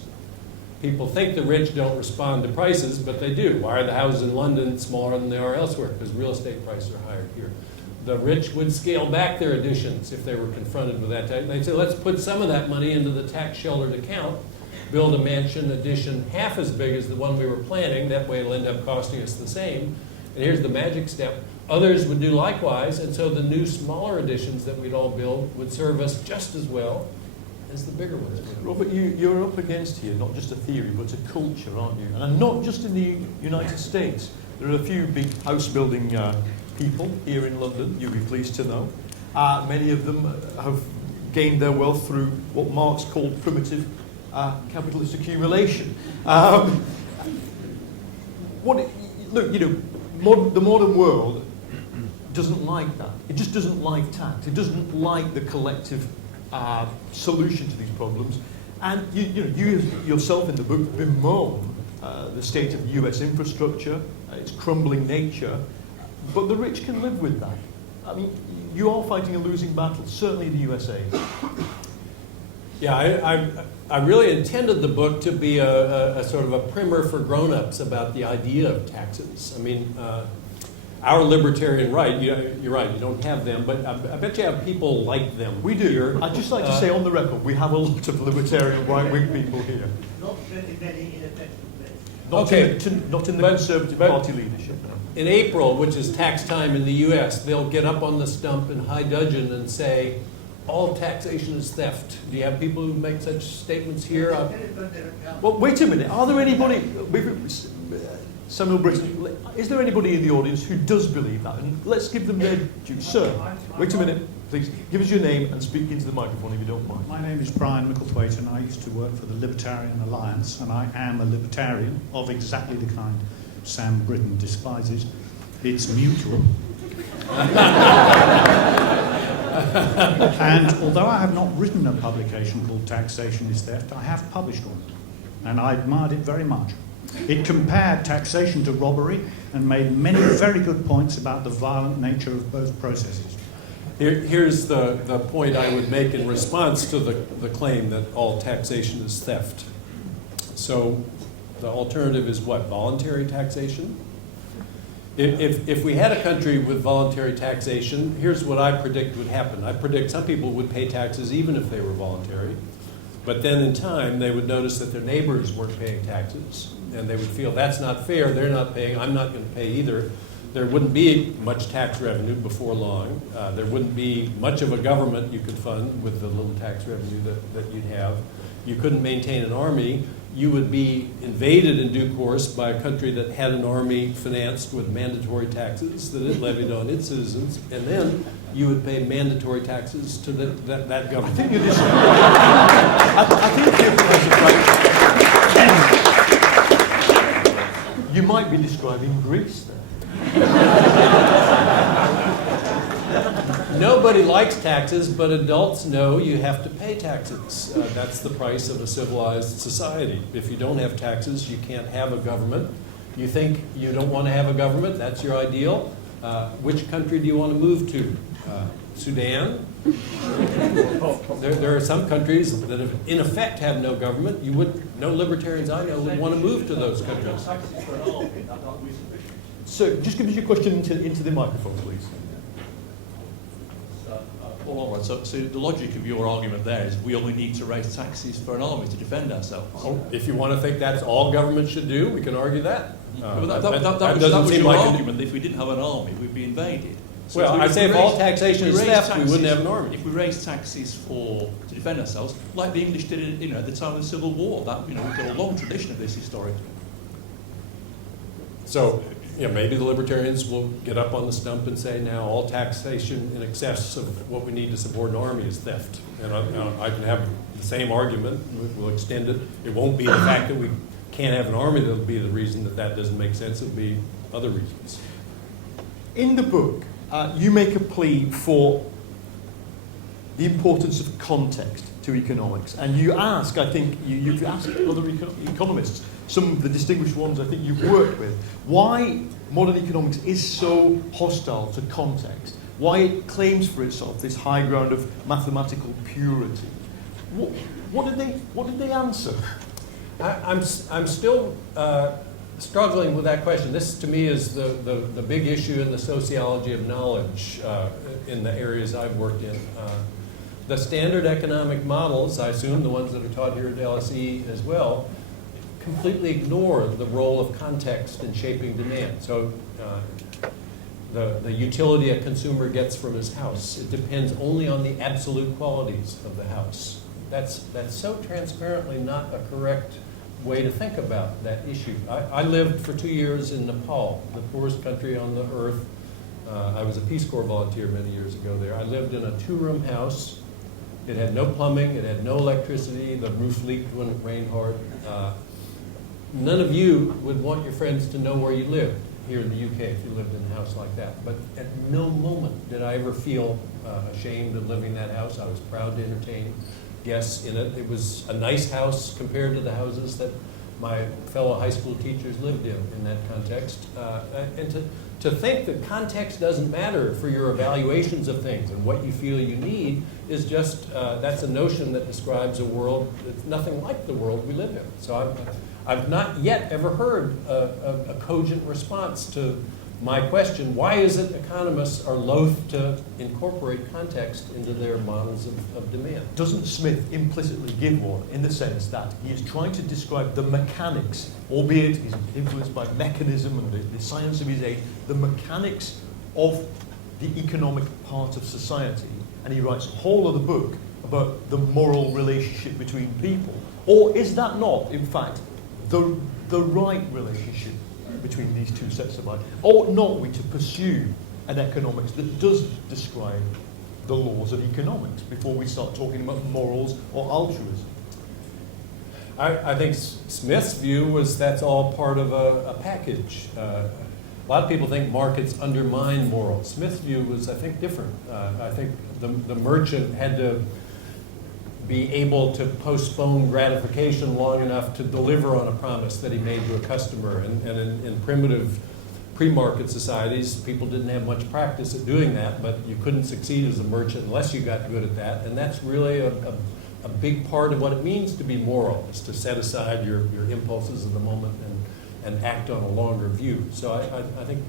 People think the rich don't respond to prices, but they do. Why are the houses in London smaller than they are elsewhere? Because real estate prices are higher here. The rich would scale back their additions if they were confronted with that. They'd say, let's put some of that money into the tax-sheltered account, build a mansion addition half as big as the one we were planning. That way it'll end up costing us the same. And here's the magic step. Others would do likewise, and so the new smaller additions that we'd all build would serve us just as well as the bigger ones would. Robert, you're up against here not just a theory, but a culture, aren't you? And not just in the United States. There are a few big house building people here in London, you'll be pleased to know. Many of them have gained their wealth through what Marx called primitive capitalist accumulation. The modern world doesn't like that. It just doesn't like tax. It doesn't like the collective solution to these problems. And you yourself in the book bemoan the state of US infrastructure, its crumbling nature, but the rich can live with that. I mean, you are fighting a losing battle, certainly in the USA. Yeah, I really intended the book to be a sort of a primer for grown-ups about the idea of taxes. I mean, our libertarian right, you're right, you don't have them, but I bet you have people like them. We do. Here. I'd just like to say on the record, we have a lot of libertarian right-wing people here. Not very many ineffective. Not in the Conservative Party leadership. No. In April, which is tax time in the U.S., they'll get up on the stump in high dudgeon and say, all taxation is theft. Do you have people who make such statements here? Well, wait a minute. Are there anybody, Samuel Britton, is there anybody in the audience who does believe that? And let's give them their due. Sir, wait a minute, please. Give us your name and speak into the microphone if you don't mind. My name is Brian Micklethwaite and I used to work for the Libertarian Alliance, and I am a libertarian of exactly the kind Sam Britton despises. It's mutual. And although I have not written a publication called Taxation is Theft, I have published one, and I admired it very much. It compared taxation to robbery and made many very good points about the violent nature of both processes. Here's the point I would make in response to the claim that all taxation is theft. So the alternative is what? Voluntary taxation? If we had a country with voluntary taxation, here's what I predict would happen. I predict some people would pay taxes even if they were voluntary, but then in time they would notice that their neighbors weren't paying taxes, and they would feel that's not fair, they're not paying, I'm not going to pay either. There wouldn't be much tax revenue before long. There wouldn't be much of a government you could fund with the little tax revenue that you'd have. You couldn't maintain an army. You would be invaded in due course by a country that had an army financed with mandatory taxes that it levied on its citizens, and then you would pay mandatory taxes to that government. I think you're you might be describing Greece there. Nobody likes taxes, but adults know you have to pay taxes. That's the price of a civilized society. If you don't have taxes, you can't have a government. You think you don't want to have a government, that's your ideal. Which country do you want to move to? Sudan? There are some countries that have, in effect, have no government. No libertarians I know would want to move to those countries. So just give us your question into the microphone, please. All right. So the logic of your argument there is we only need to raise taxes for an army to defend ourselves. Oh, if you want to think that's all government should do, we can argue that. That was your argument that if we didn't have an army, we'd be invaded. So well, I say if all taxation is theft, we wouldn't have an army. If we raise taxes to defend ourselves, like the English did at the time of the Civil War, we've got a long tradition of this historically. So, maybe the libertarians will get up on the stump and say now all taxation in excess of what we need to support an army is theft. And I can have the same argument. We'll extend it. It won't be the fact that we can't have an army that will be the reason that doesn't make sense. It'll be other reasons. In the book, you make a plea for the importance of context to economics. And you ask, I think, you've asked other economists, some of the distinguished ones I think you've worked with, why modern economics is so hostile to context, why it claims for itself this high ground of mathematical purity. What did they answer? I'm still struggling with that question. This, to me, is the big issue in the sociology of knowledge in the areas I've worked in. The standard economic models, I assume the ones that are taught here at LSE as well, completely ignore the role of context in shaping demand. So the utility a consumer gets from his house, it depends only on the absolute qualities of the house. That's so transparently not a correct way to think about that issue. I lived for 2 years in Nepal, the poorest country on the earth. I was a Peace Corps volunteer many years ago there. I lived in a 2-room house. It had no plumbing, it had no electricity, the roof leaked when it rained hard. None of you would want your friends to know where you lived here in the UK if you lived in a house like that. But at no moment did I ever feel ashamed of living in that house. I was proud to entertain guests in it. It was a nice house compared to the houses that my fellow high school teachers lived in that context. And to think that context doesn't matter for your evaluations of things and what you feel you need is just, that's a notion that describes a world that's nothing like the world we live in. So I've not yet ever heard a cogent response to my question, why is it economists are loath to incorporate context into their models of demand? Doesn't Smith implicitly give one in the sense that he is trying to describe the mechanics, albeit he's influenced by mechanism and the science of his age, the mechanics of the economic part of society, and he writes a whole other book about the moral relationship between people? Or is that not, in fact, the right relationship between these two sets of ideas? Ought not we to pursue an economics that does describe the laws of economics before we start talking about morals or altruism? I think Smith's view was that's all part of a package. A lot of people think markets undermine morals. Smith's view was, I think, different. I think the merchant had to be able to postpone gratification long enough to deliver on a promise that he made to a customer. And in primitive pre-market societies, people didn't have much practice at doing that, but you couldn't succeed as a merchant unless you got good at that. And that's really a big part of what it means to be moral, is to set aside your impulses of the moment and act on a longer view. So I think,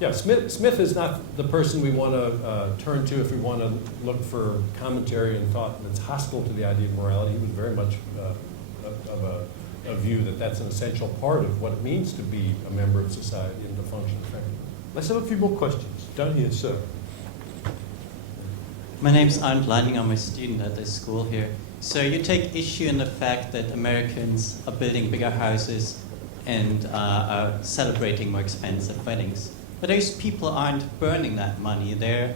yeah, Smith is not the person we want to turn to if we want to look for commentary and thought that's hostile to the idea of morality. He was very much of a view that that's an essential part of what it means to be a member of society and to function effectively. Let's have a few more questions. Down here, sir. My name's Antlers. I'm a student at this school here. So you take issue in the fact that Americans are building bigger houses and are celebrating more expensive weddings. But those people aren't burning that money. They're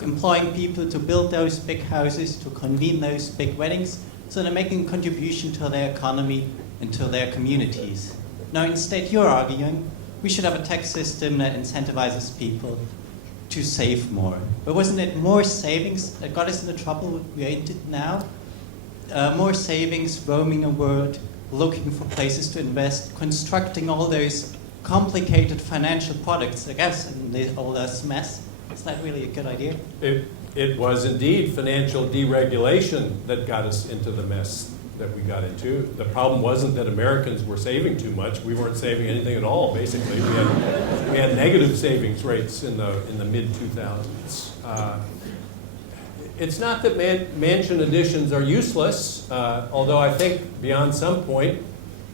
employing people to build those big houses, to convene those big weddings, so they're making a contribution to their economy and to their communities. Now, instead, you're arguing we should have a tax system that incentivizes people to save more. But wasn't it more savings that got us into trouble we're in now? More savings, roaming the world, looking for places to invest, constructing all those complicated financial products, I guess, and all this mess. Is that really a good idea? It was indeed financial deregulation that got us into the mess that we got into. The problem wasn't that Americans were saving too much. We weren't saving anything at all, basically. We had negative savings rates in the mid-2000s. It's not that mansion additions are useless, although I think beyond some point,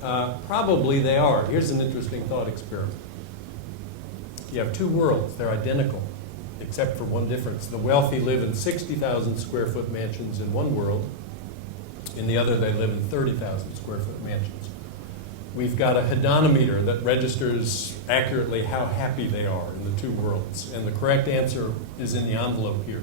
probably they are. Here's an interesting thought experiment. You have two worlds. They're identical, except for one difference. The wealthy live in 60,000 square foot mansions in one world. In the other, they live in 30,000 square foot mansions. We've got a hedonometer that registers accurately how happy they are in the two worlds. And the correct answer is in the envelope here.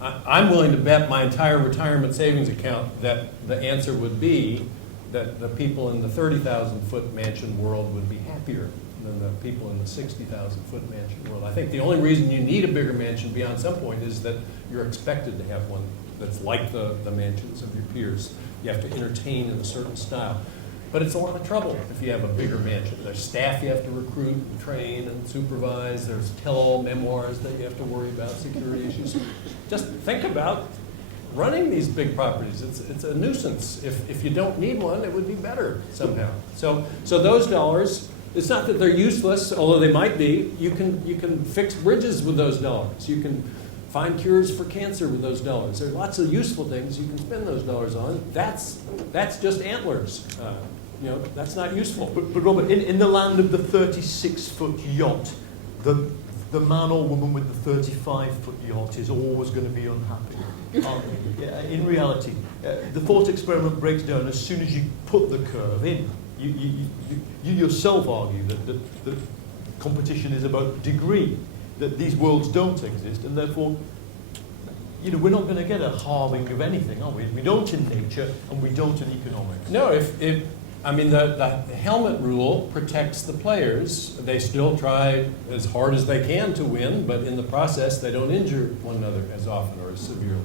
I'm willing to bet my entire retirement savings account that the answer would be that the people in the 30,000 foot mansion world would be happier than the people in the 60,000 foot mansion world. I think the only reason you need a bigger mansion beyond some point is that you're expected to have one that's like the mansions of your peers. You have to entertain in a certain style. But it's a lot of trouble if you have a bigger mansion. There's staff you have to recruit and train and supervise. There's tell-all memoirs that you have to worry about, security issues. Just think about running these big properties. It's a nuisance. If you don't need one, it would be better somehow. So those dollars, it's not that they're useless, although they might be. You can fix bridges with those dollars. You can find cures for cancer with those dollars. There are lots of useful things you can spend those dollars on. That's just Antlers. That's not useful. But Robert, in the land of the 36-foot yacht, the man or woman with the 35-foot yacht is always going to be unhappy. In reality, the thought experiment breaks down as soon as you put the curve in. You yourself argue that competition is about degree, that these worlds don't exist, and therefore, we're not going to get a halving of anything, are we? We don't in nature, and we don't in economics. No, the helmet rule protects the players. They still try as hard as they can to win, but in the process, they don't injure one another as often or as severely.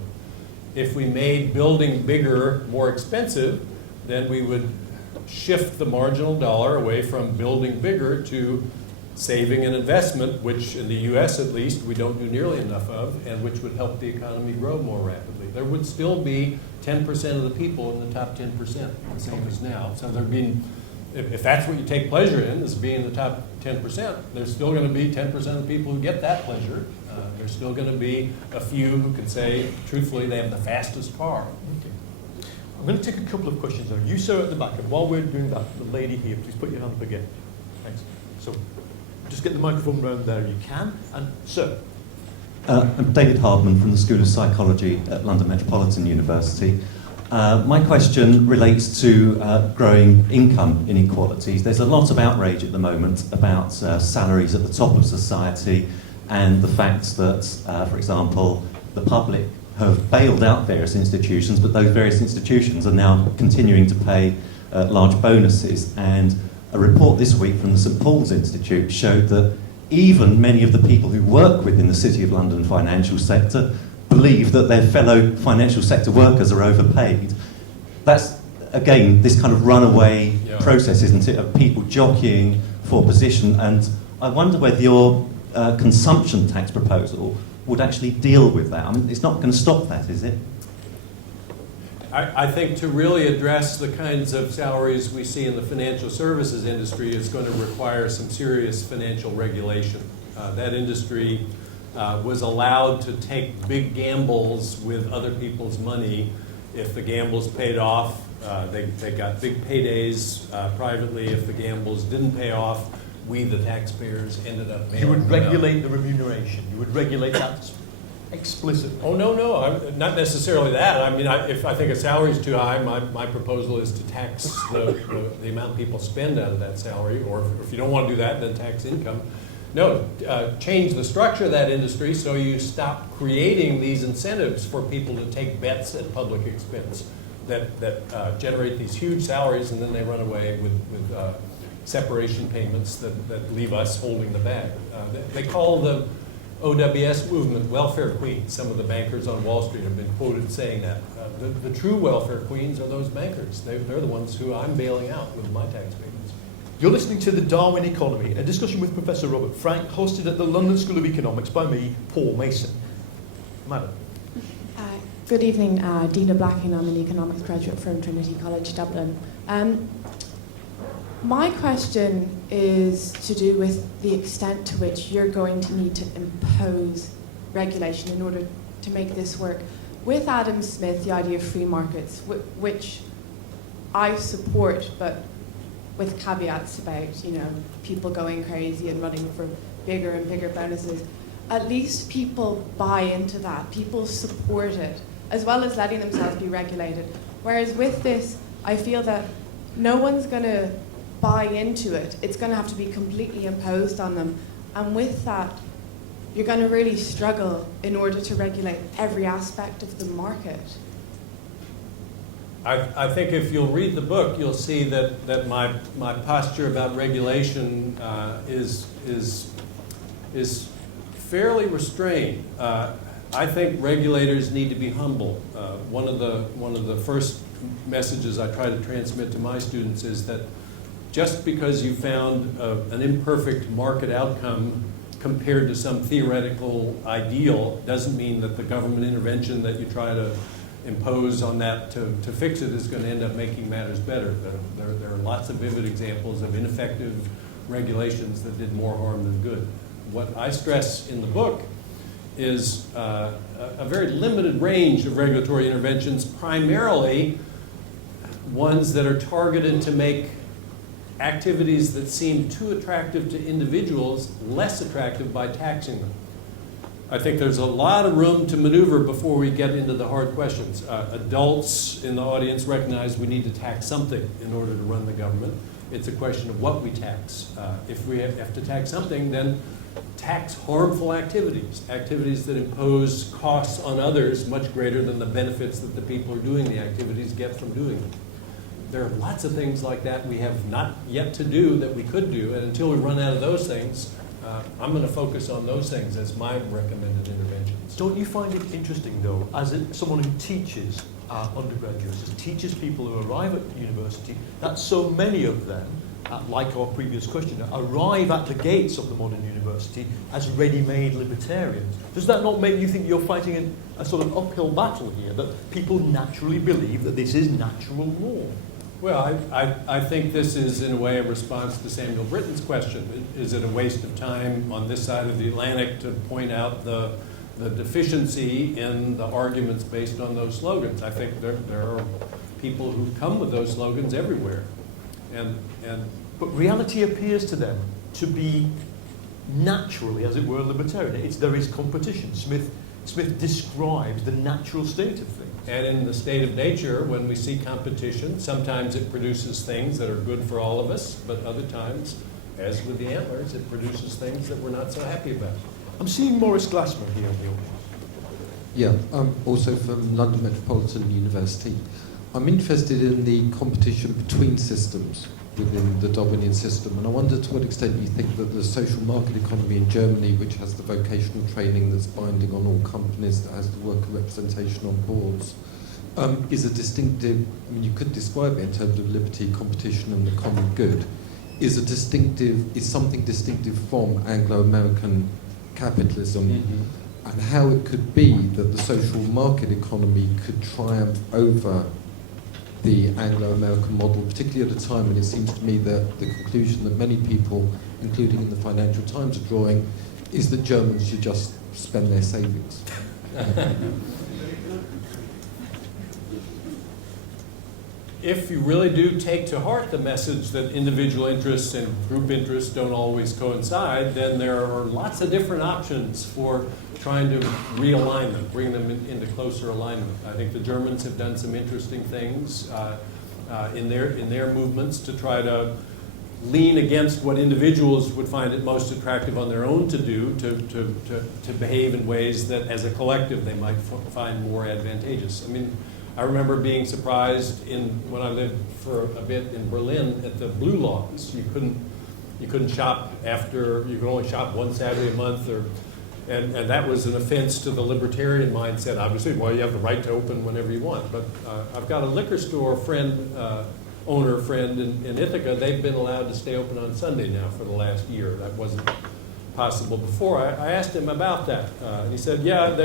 If we made building bigger more expensive, then we would shift the marginal dollar away from building bigger to saving and investment, which in the US at least we don't do nearly enough of, and which would help the economy grow more rapidly. There would still be 10% of the people in the top 10%, the same as now. So there'd be, if that's what you take pleasure in, is being in the top 10%, there's still going to be 10% of the people who get that pleasure. There's still going to be a few who can say, truthfully, they have the fastest car. Okay. I'm going to take a couple of questions now. You, sir, at the back, and while we're doing that, the lady here, please put your hand up again. Thanks. So, just get the microphone round there, you can. And, sir. I'm David Hardman from the School of Psychology at London Metropolitan University. My question relates to growing income inequalities. There's a lot of outrage at the moment about salaries at the top of society and the fact that, for example, the public have bailed out various institutions, but those various institutions are now continuing to pay large bonuses. And a report this week from the St Paul's Institute showed that even many of the people who work within the City of London financial sector believe that their fellow financial sector workers are overpaid. That's, again, this kind of runaway process, isn't it, of people jockeying for position. And I wonder whether your consumption tax proposal would actually deal with that. I mean, it's not going to stop that, is it? I think to really address the kinds of salaries we see in the financial services industry is going to require some serious financial regulation. That industry was allowed to take big gambles with other people's money. If the gambles paid off, they got big paydays privately. If the gambles didn't pay off, we, the taxpayers, ended up You would regulate the remuneration. You would regulate that explicitly. Oh, no, not necessarily that. I mean, if I think a salary is too high, my proposal is to tax the amount people spend out of that salary, or if you don't want to do that, then tax income. No, change the structure of that industry so you stop creating these incentives for people to take bets at public expense that generate these huge salaries, and then they run away with separation payments that leave us holding the bag. They call the OWS movement welfare queens. Some of the bankers on Wall Street have been quoted saying that. The true welfare queens are those bankers. They're the ones who I'm bailing out with my tax payments. You're listening to the Darwin Economy, a discussion with Professor Robert Frank, hosted at the London School of Economics by me, Paul Mason. Madam. Good evening, Dina Blacking. I'm an economics graduate from Trinity College, Dublin. My question is to do with the extent to which you're going to need to impose regulation in order to make this work. With Adam Smith, the idea of free markets, which I support, but with caveats about, people going crazy and running for bigger and bigger bonuses, at least people buy into that. People support it, as well as letting themselves be regulated. Whereas with this, I feel that no one's going to buy into it. It's going to have to be completely imposed on them. And with that, you're going to really struggle in order to regulate every aspect of the market. I think if you'll read the book, you'll see that my posture about regulation is fairly restrained. I think regulators need to be humble. One of the first messages I try to transmit to my students is that just because you found an imperfect market outcome compared to some theoretical ideal doesn't mean that the government intervention that you try to impose on that to fix it is going to end up making matters better. There are lots of vivid examples of ineffective regulations that did more harm than good. What I stress in the book is a very limited range of regulatory interventions, primarily ones that are targeted to make activities that seem too attractive to individuals less attractive by taxing them. I think there's a lot of room to maneuver before we get into the hard questions. Adults in the audience recognize we need to tax something in order to run the government. It's a question of what we tax. If we have to tax something, then tax harmful activities, activities that impose costs on others much greater than the benefits that the people who are doing the activities get from doing them. There are lots of things like that we have not yet to do that we could do, and until we run out of those things, I'm going to focus on those things as my recommended interventions. Don't you find it interesting, though, as someone who teaches undergraduates, teaches people who arrive at university, that so many of them, like our previous question, arrive at the gates of the modern university as ready-made libertarians? Does that not make you think you're fighting a sort of uphill battle here, that people naturally believe that this is natural law? Well, I think this is, in a way, a response to Samuel Britton's question. Is it a waste of time on this side of the Atlantic to point out the deficiency in the arguments based on those slogans? I think there are people who come with those slogans everywhere. But reality appears to them to be naturally, as it were, libertarian. There is competition. Smith describes the natural state of things. And in the state of nature, when we see competition, sometimes it produces things that are good for all of us, but other times, as with the Antlers, it produces things that we're not so happy about. I'm seeing Maurice Glassman here, Neil. Yeah, I'm also from London Metropolitan University. I'm interested in the competition between systems within the Darwinian system, and I wonder to what extent you think that the social market economy in Germany, which has the vocational training that's binding on all companies, that has the worker representation on boards, is a distinctive, I mean, you could describe it in terms of liberty, competition and the common good, is something distinctive from Anglo-American capitalism, and how it could be that the social market economy could triumph over the Anglo-American model, particularly at a time when it seems to me that the conclusion that many people, including in the Financial Times, are drawing is that Germans should just spend their savings. If you really do take to heart the message that individual interests and group interests don't always coincide, then there are lots of different options for trying to realign them, bring them into closer alignment. I think the Germans have done some interesting things in their movements to try to lean against what individuals would find it most attractive on their own to do, to behave in ways that as a collective they might find more advantageous. I mean, I remember being surprised when I lived for a bit in Berlin at the blue laws. You couldn't shop you could only shop one Saturday a month, and that was an offense to the libertarian mindset. Obviously, well, you have the right to open whenever you want. But I've got a liquor store owner friend in Ithaca. They've been allowed to stay open on Sunday now for the last year. That wasn't possible before. I asked him about that, and he said, yeah,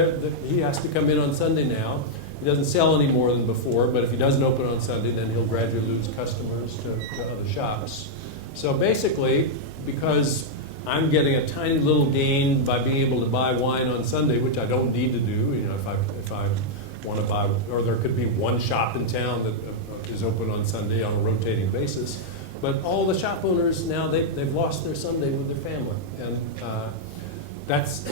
he has to come in on Sunday now. He doesn't sell any more than before, but if he doesn't open on Sunday, then he'll gradually lose customers to other shops. So basically, because I'm getting a tiny little gain by being able to buy wine on Sunday, which I don't need to do, you know, if I want to buy, or there could be one shop in town that is open on Sunday on a rotating basis. But all the shop owners now, they've lost their Sunday with their family. And that's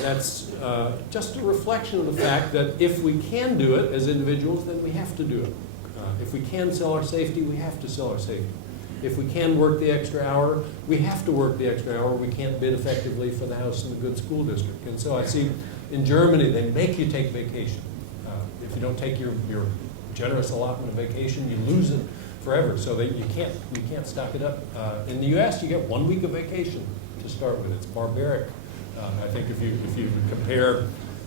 just a reflection of the fact that if we can do it as individuals, then we have to do it. If we can sell our safety, we have to sell our safety. If we can work the extra hour, we have to work the extra hour. We can't bid effectively for the house in the good school district. And so I see in Germany, they make you take vacation. If you don't take your generous allotment of vacation, you lose it forever. So that you can't stock it up. In the U.S., you get 1 week of vacation to start with. It's barbaric. I think if you compare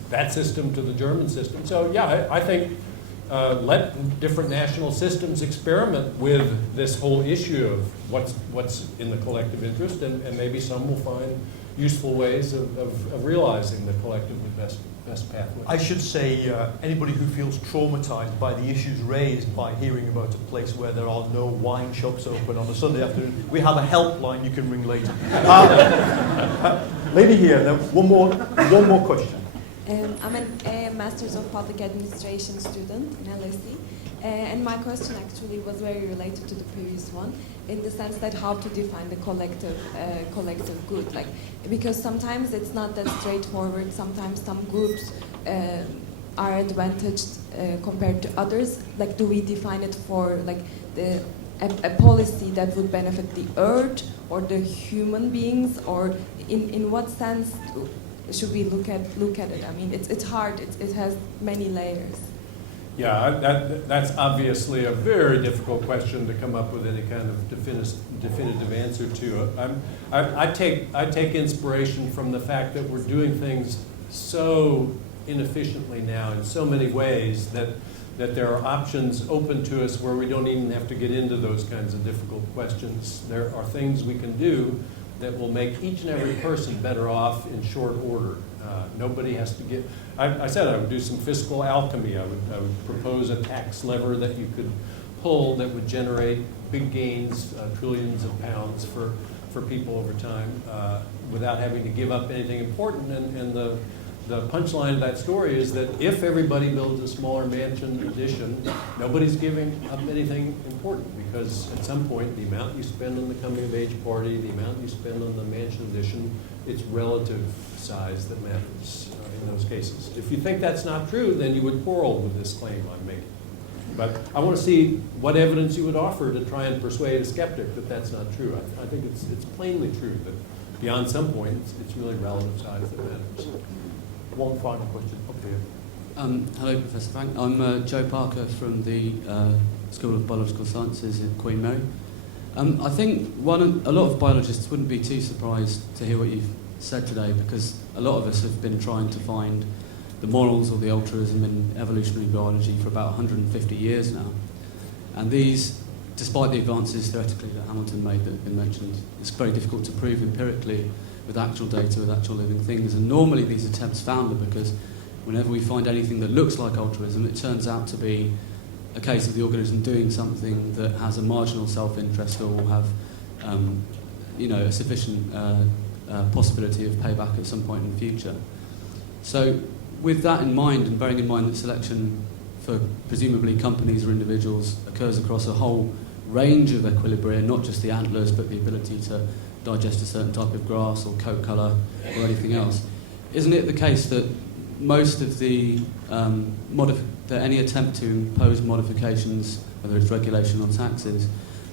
that system to the German system. So yeah, I think let different national systems experiment with this whole issue of what's in the collective interest, and maybe some will find useful ways of realizing the collectively best pathway. I should say, anybody who feels traumatized by the issues raised by hearing about a place where there are no wine shops open on a Sunday afternoon, we have a helpline you can ring later. Lady here, then one more question. I'm a Master's of Public Administration student in LSE, and my question actually was very related to the previous one, in the sense that how to define the collective good, because sometimes it's not that straightforward. Sometimes some groups are advantaged compared to others. Do we define it for a policy that would benefit the earth or the human beings, or in what sense should we look at it? I mean, it's hard. It has many layers. Yeah, that's obviously a very difficult question to come up with any kind of definitive answer to. I take inspiration from the fact that we're doing things so inefficiently now in so many ways that there are options open to us where we don't even have to get into those kinds of difficult questions. There are things we can do that will make each and every person better off in short order. Nobody has to get, I said I would do some fiscal alchemy. I would propose a tax lever that you could pull that would generate big gains, trillions of pounds for people over time without having to give up anything important. And the punchline of that story is that if everybody builds a smaller mansion addition, nobody's giving up anything important, because at some point the amount you spend on the coming of age party, the amount you spend on the mansion addition, it's relative size that matters in those cases. If you think that's not true, then you would quarrel with this claim I'm making. But I want to see what evidence you would offer to try and persuade a skeptic that that's not true. I think it's plainly true that beyond some point, it's really relative size that matters. One final question up here. Hello, Professor Frank. I'm Joe Parker from the School of Biological Sciences at Queen Mary. I think a lot of biologists wouldn't be too surprised to hear what you've said today, because a lot of us have been trying to find the morals or the altruism in evolutionary biology for about 150 years now. And these, despite the advances theoretically that Hamilton made that have been mentioned, it's very difficult to prove empirically with actual data, with actual living things. And normally these attempts founder because whenever we find anything that looks like altruism, it turns out to be a case of the organism doing something that has a marginal self-interest or will have a sufficient possibility of payback at some point in the future. So with that in mind, and bearing in mind that selection for presumably companies or individuals occurs across a whole range of equilibria, not just the antlers, but the ability to digest a certain type of grass or coat colour or anything else, isn't it the case that most of the that any attempt to impose modifications, whether it's regulation or taxes,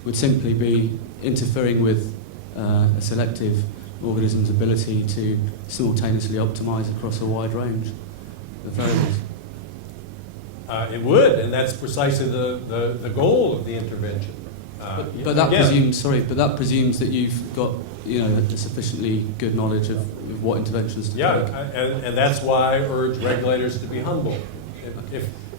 would simply be interfering with a selective organism's ability to simultaneously optimise across a wide range of variables? It would, and that's precisely the goal of the intervention. But that presumes that you've got a sufficiently good knowledge of what interventions to take. And that's why I urge regulators to be humble.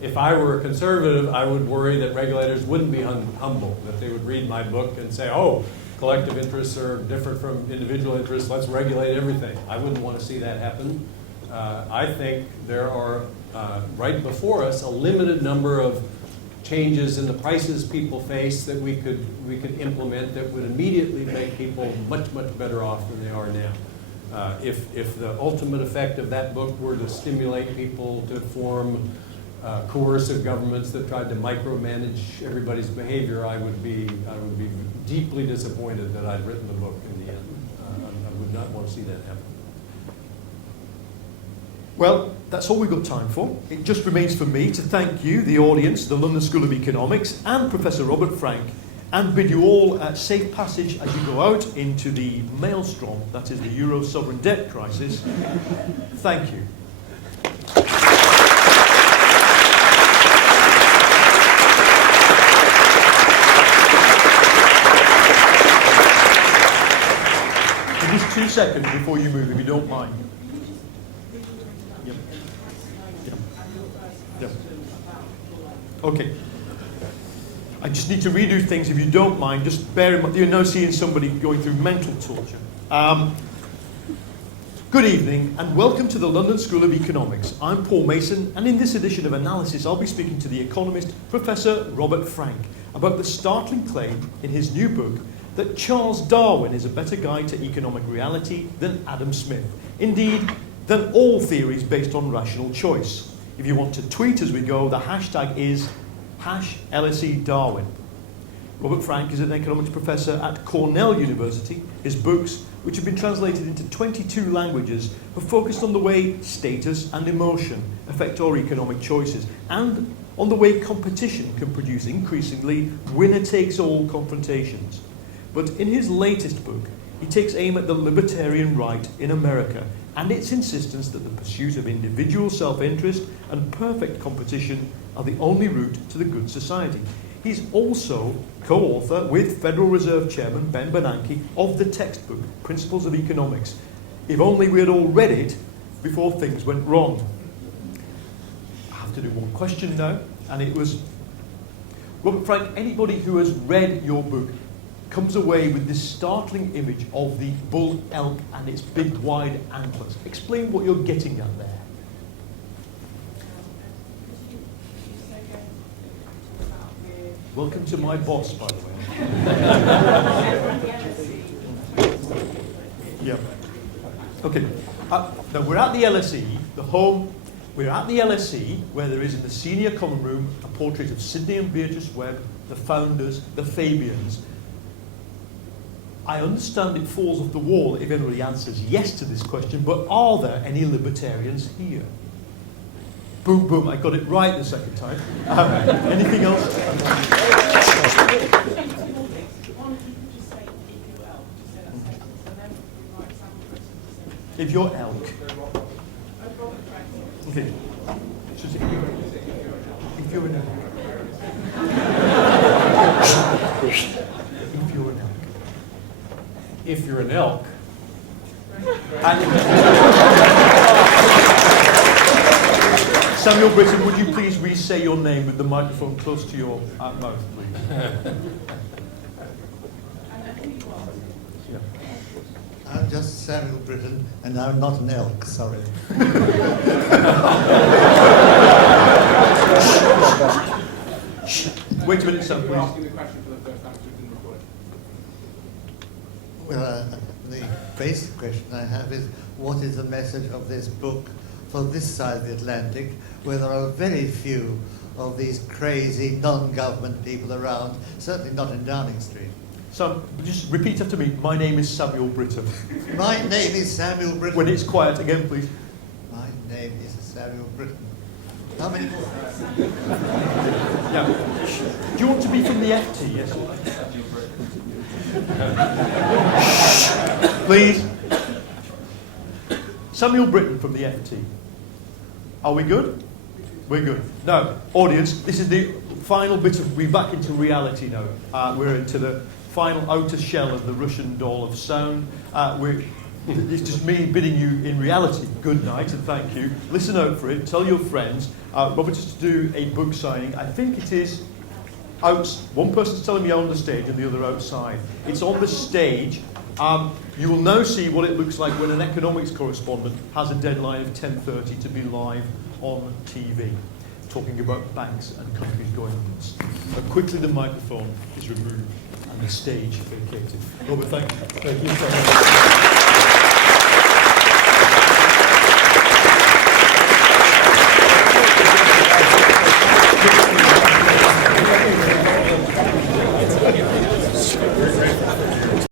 If I were a conservative, I would worry that regulators wouldn't be humble, that they would read my book and say, oh, collective interests are different from individual interests, let's regulate everything. I wouldn't want to see that happen. I think there are, right before us, a limited number of changes in the prices people face that we could implement that would immediately make people much, much better off than they are now. If the ultimate effect of that book were to stimulate people to form coercive governments that tried to micromanage everybody's behavior, I would be deeply disappointed that I'd written the book in the end. I would not want to see that happen. Well, that's all we've got time for. It just remains for me to thank you, the audience, the London School of Economics, and Professor Robert Frank, and bid you all safe passage as you go out into the maelstrom that is the Euro sovereign debt crisis. Thank you. Just 2 seconds before you move, if you don't mind. Yep. Okay. I just need to redo things, if you don't mind. Just bear in mind, you're now seeing somebody going through mental torture. Good evening, and welcome to the London School of Economics. I'm Paul Mason, and in this edition of Analysis, I'll be speaking to the economist, Professor Robert Frank, about the startling claim in his new book that Charles Darwin is a better guide to economic reality than Adam Smith. Indeed, than all theories based on rational choice. If you want to tweet as we go, the hashtag is #LSEDarwin. Robert Frank is an economics professor at Cornell University. His books, which have been translated into 22 languages, have focused on the way status and emotion affect our economic choices, and on the way competition can produce increasingly winner-takes-all confrontations. But in his latest book, he takes aim at the libertarian right in America and its insistence that the pursuit of individual self-interest and perfect competition are the only route to the good society. He's also co-author with Federal Reserve Chairman Ben Bernanke of the textbook Principles of Economics. If only we had all read it before things went wrong. to do one question now, and it was, Robert Frank, anybody who has read your book comes away with this startling image of the bull elk and its big wide antlers. Explain what you're getting at there. Welcome to my boss, by the way. Yeah. Okay. Now we're at the LSE, the home. We're at the LSE, where there is in the senior common room a portrait of Sydney and Beatrice Webb, the founders, the Fabians. I understand it falls off the wall if anybody answers yes to this question, but are there any libertarians here? Boom, boom, I got it right the second time. Anything else? If you're elk. Okay. If you're an elk. If you're an elk. If you're an elk. Samuel Britton, would you please re-say your name with the microphone close to your mouth, please? I'm just Samuel Britton, and I'm not an elk, sorry. Wait a minute, Sam, please. Well, the basic question I have is, what is the message of this book for this side of the Atlantic, where there are very few of these crazy non-government people around, certainly not in Downing Street? So, just repeat after me. My name is Samuel Britton. My name is Samuel Britton. When it's quiet, again, please. My name is Samuel Britton. How many more? Yeah. Do you want to be from the FT? Yes. Please. Samuel Britton from the FT. Are we good? We're good. Now, audience, this is the final bit of, we're back into reality now. We're into the final outer shell of the Russian doll of sound. It's just me bidding you in reality good night and thank you. Listen out for it, tell your friends. Robert is to do a book signing. I think it is out. One person's telling me on the stage and the other outside. It's on the stage. You will now see what it looks like when an economics correspondent has a deadline of 10:30 to be live on TV, talking about banks and countries going bust. But quickly the microphone is removed and the stage vacated. Robert, thank you. Thank you so much.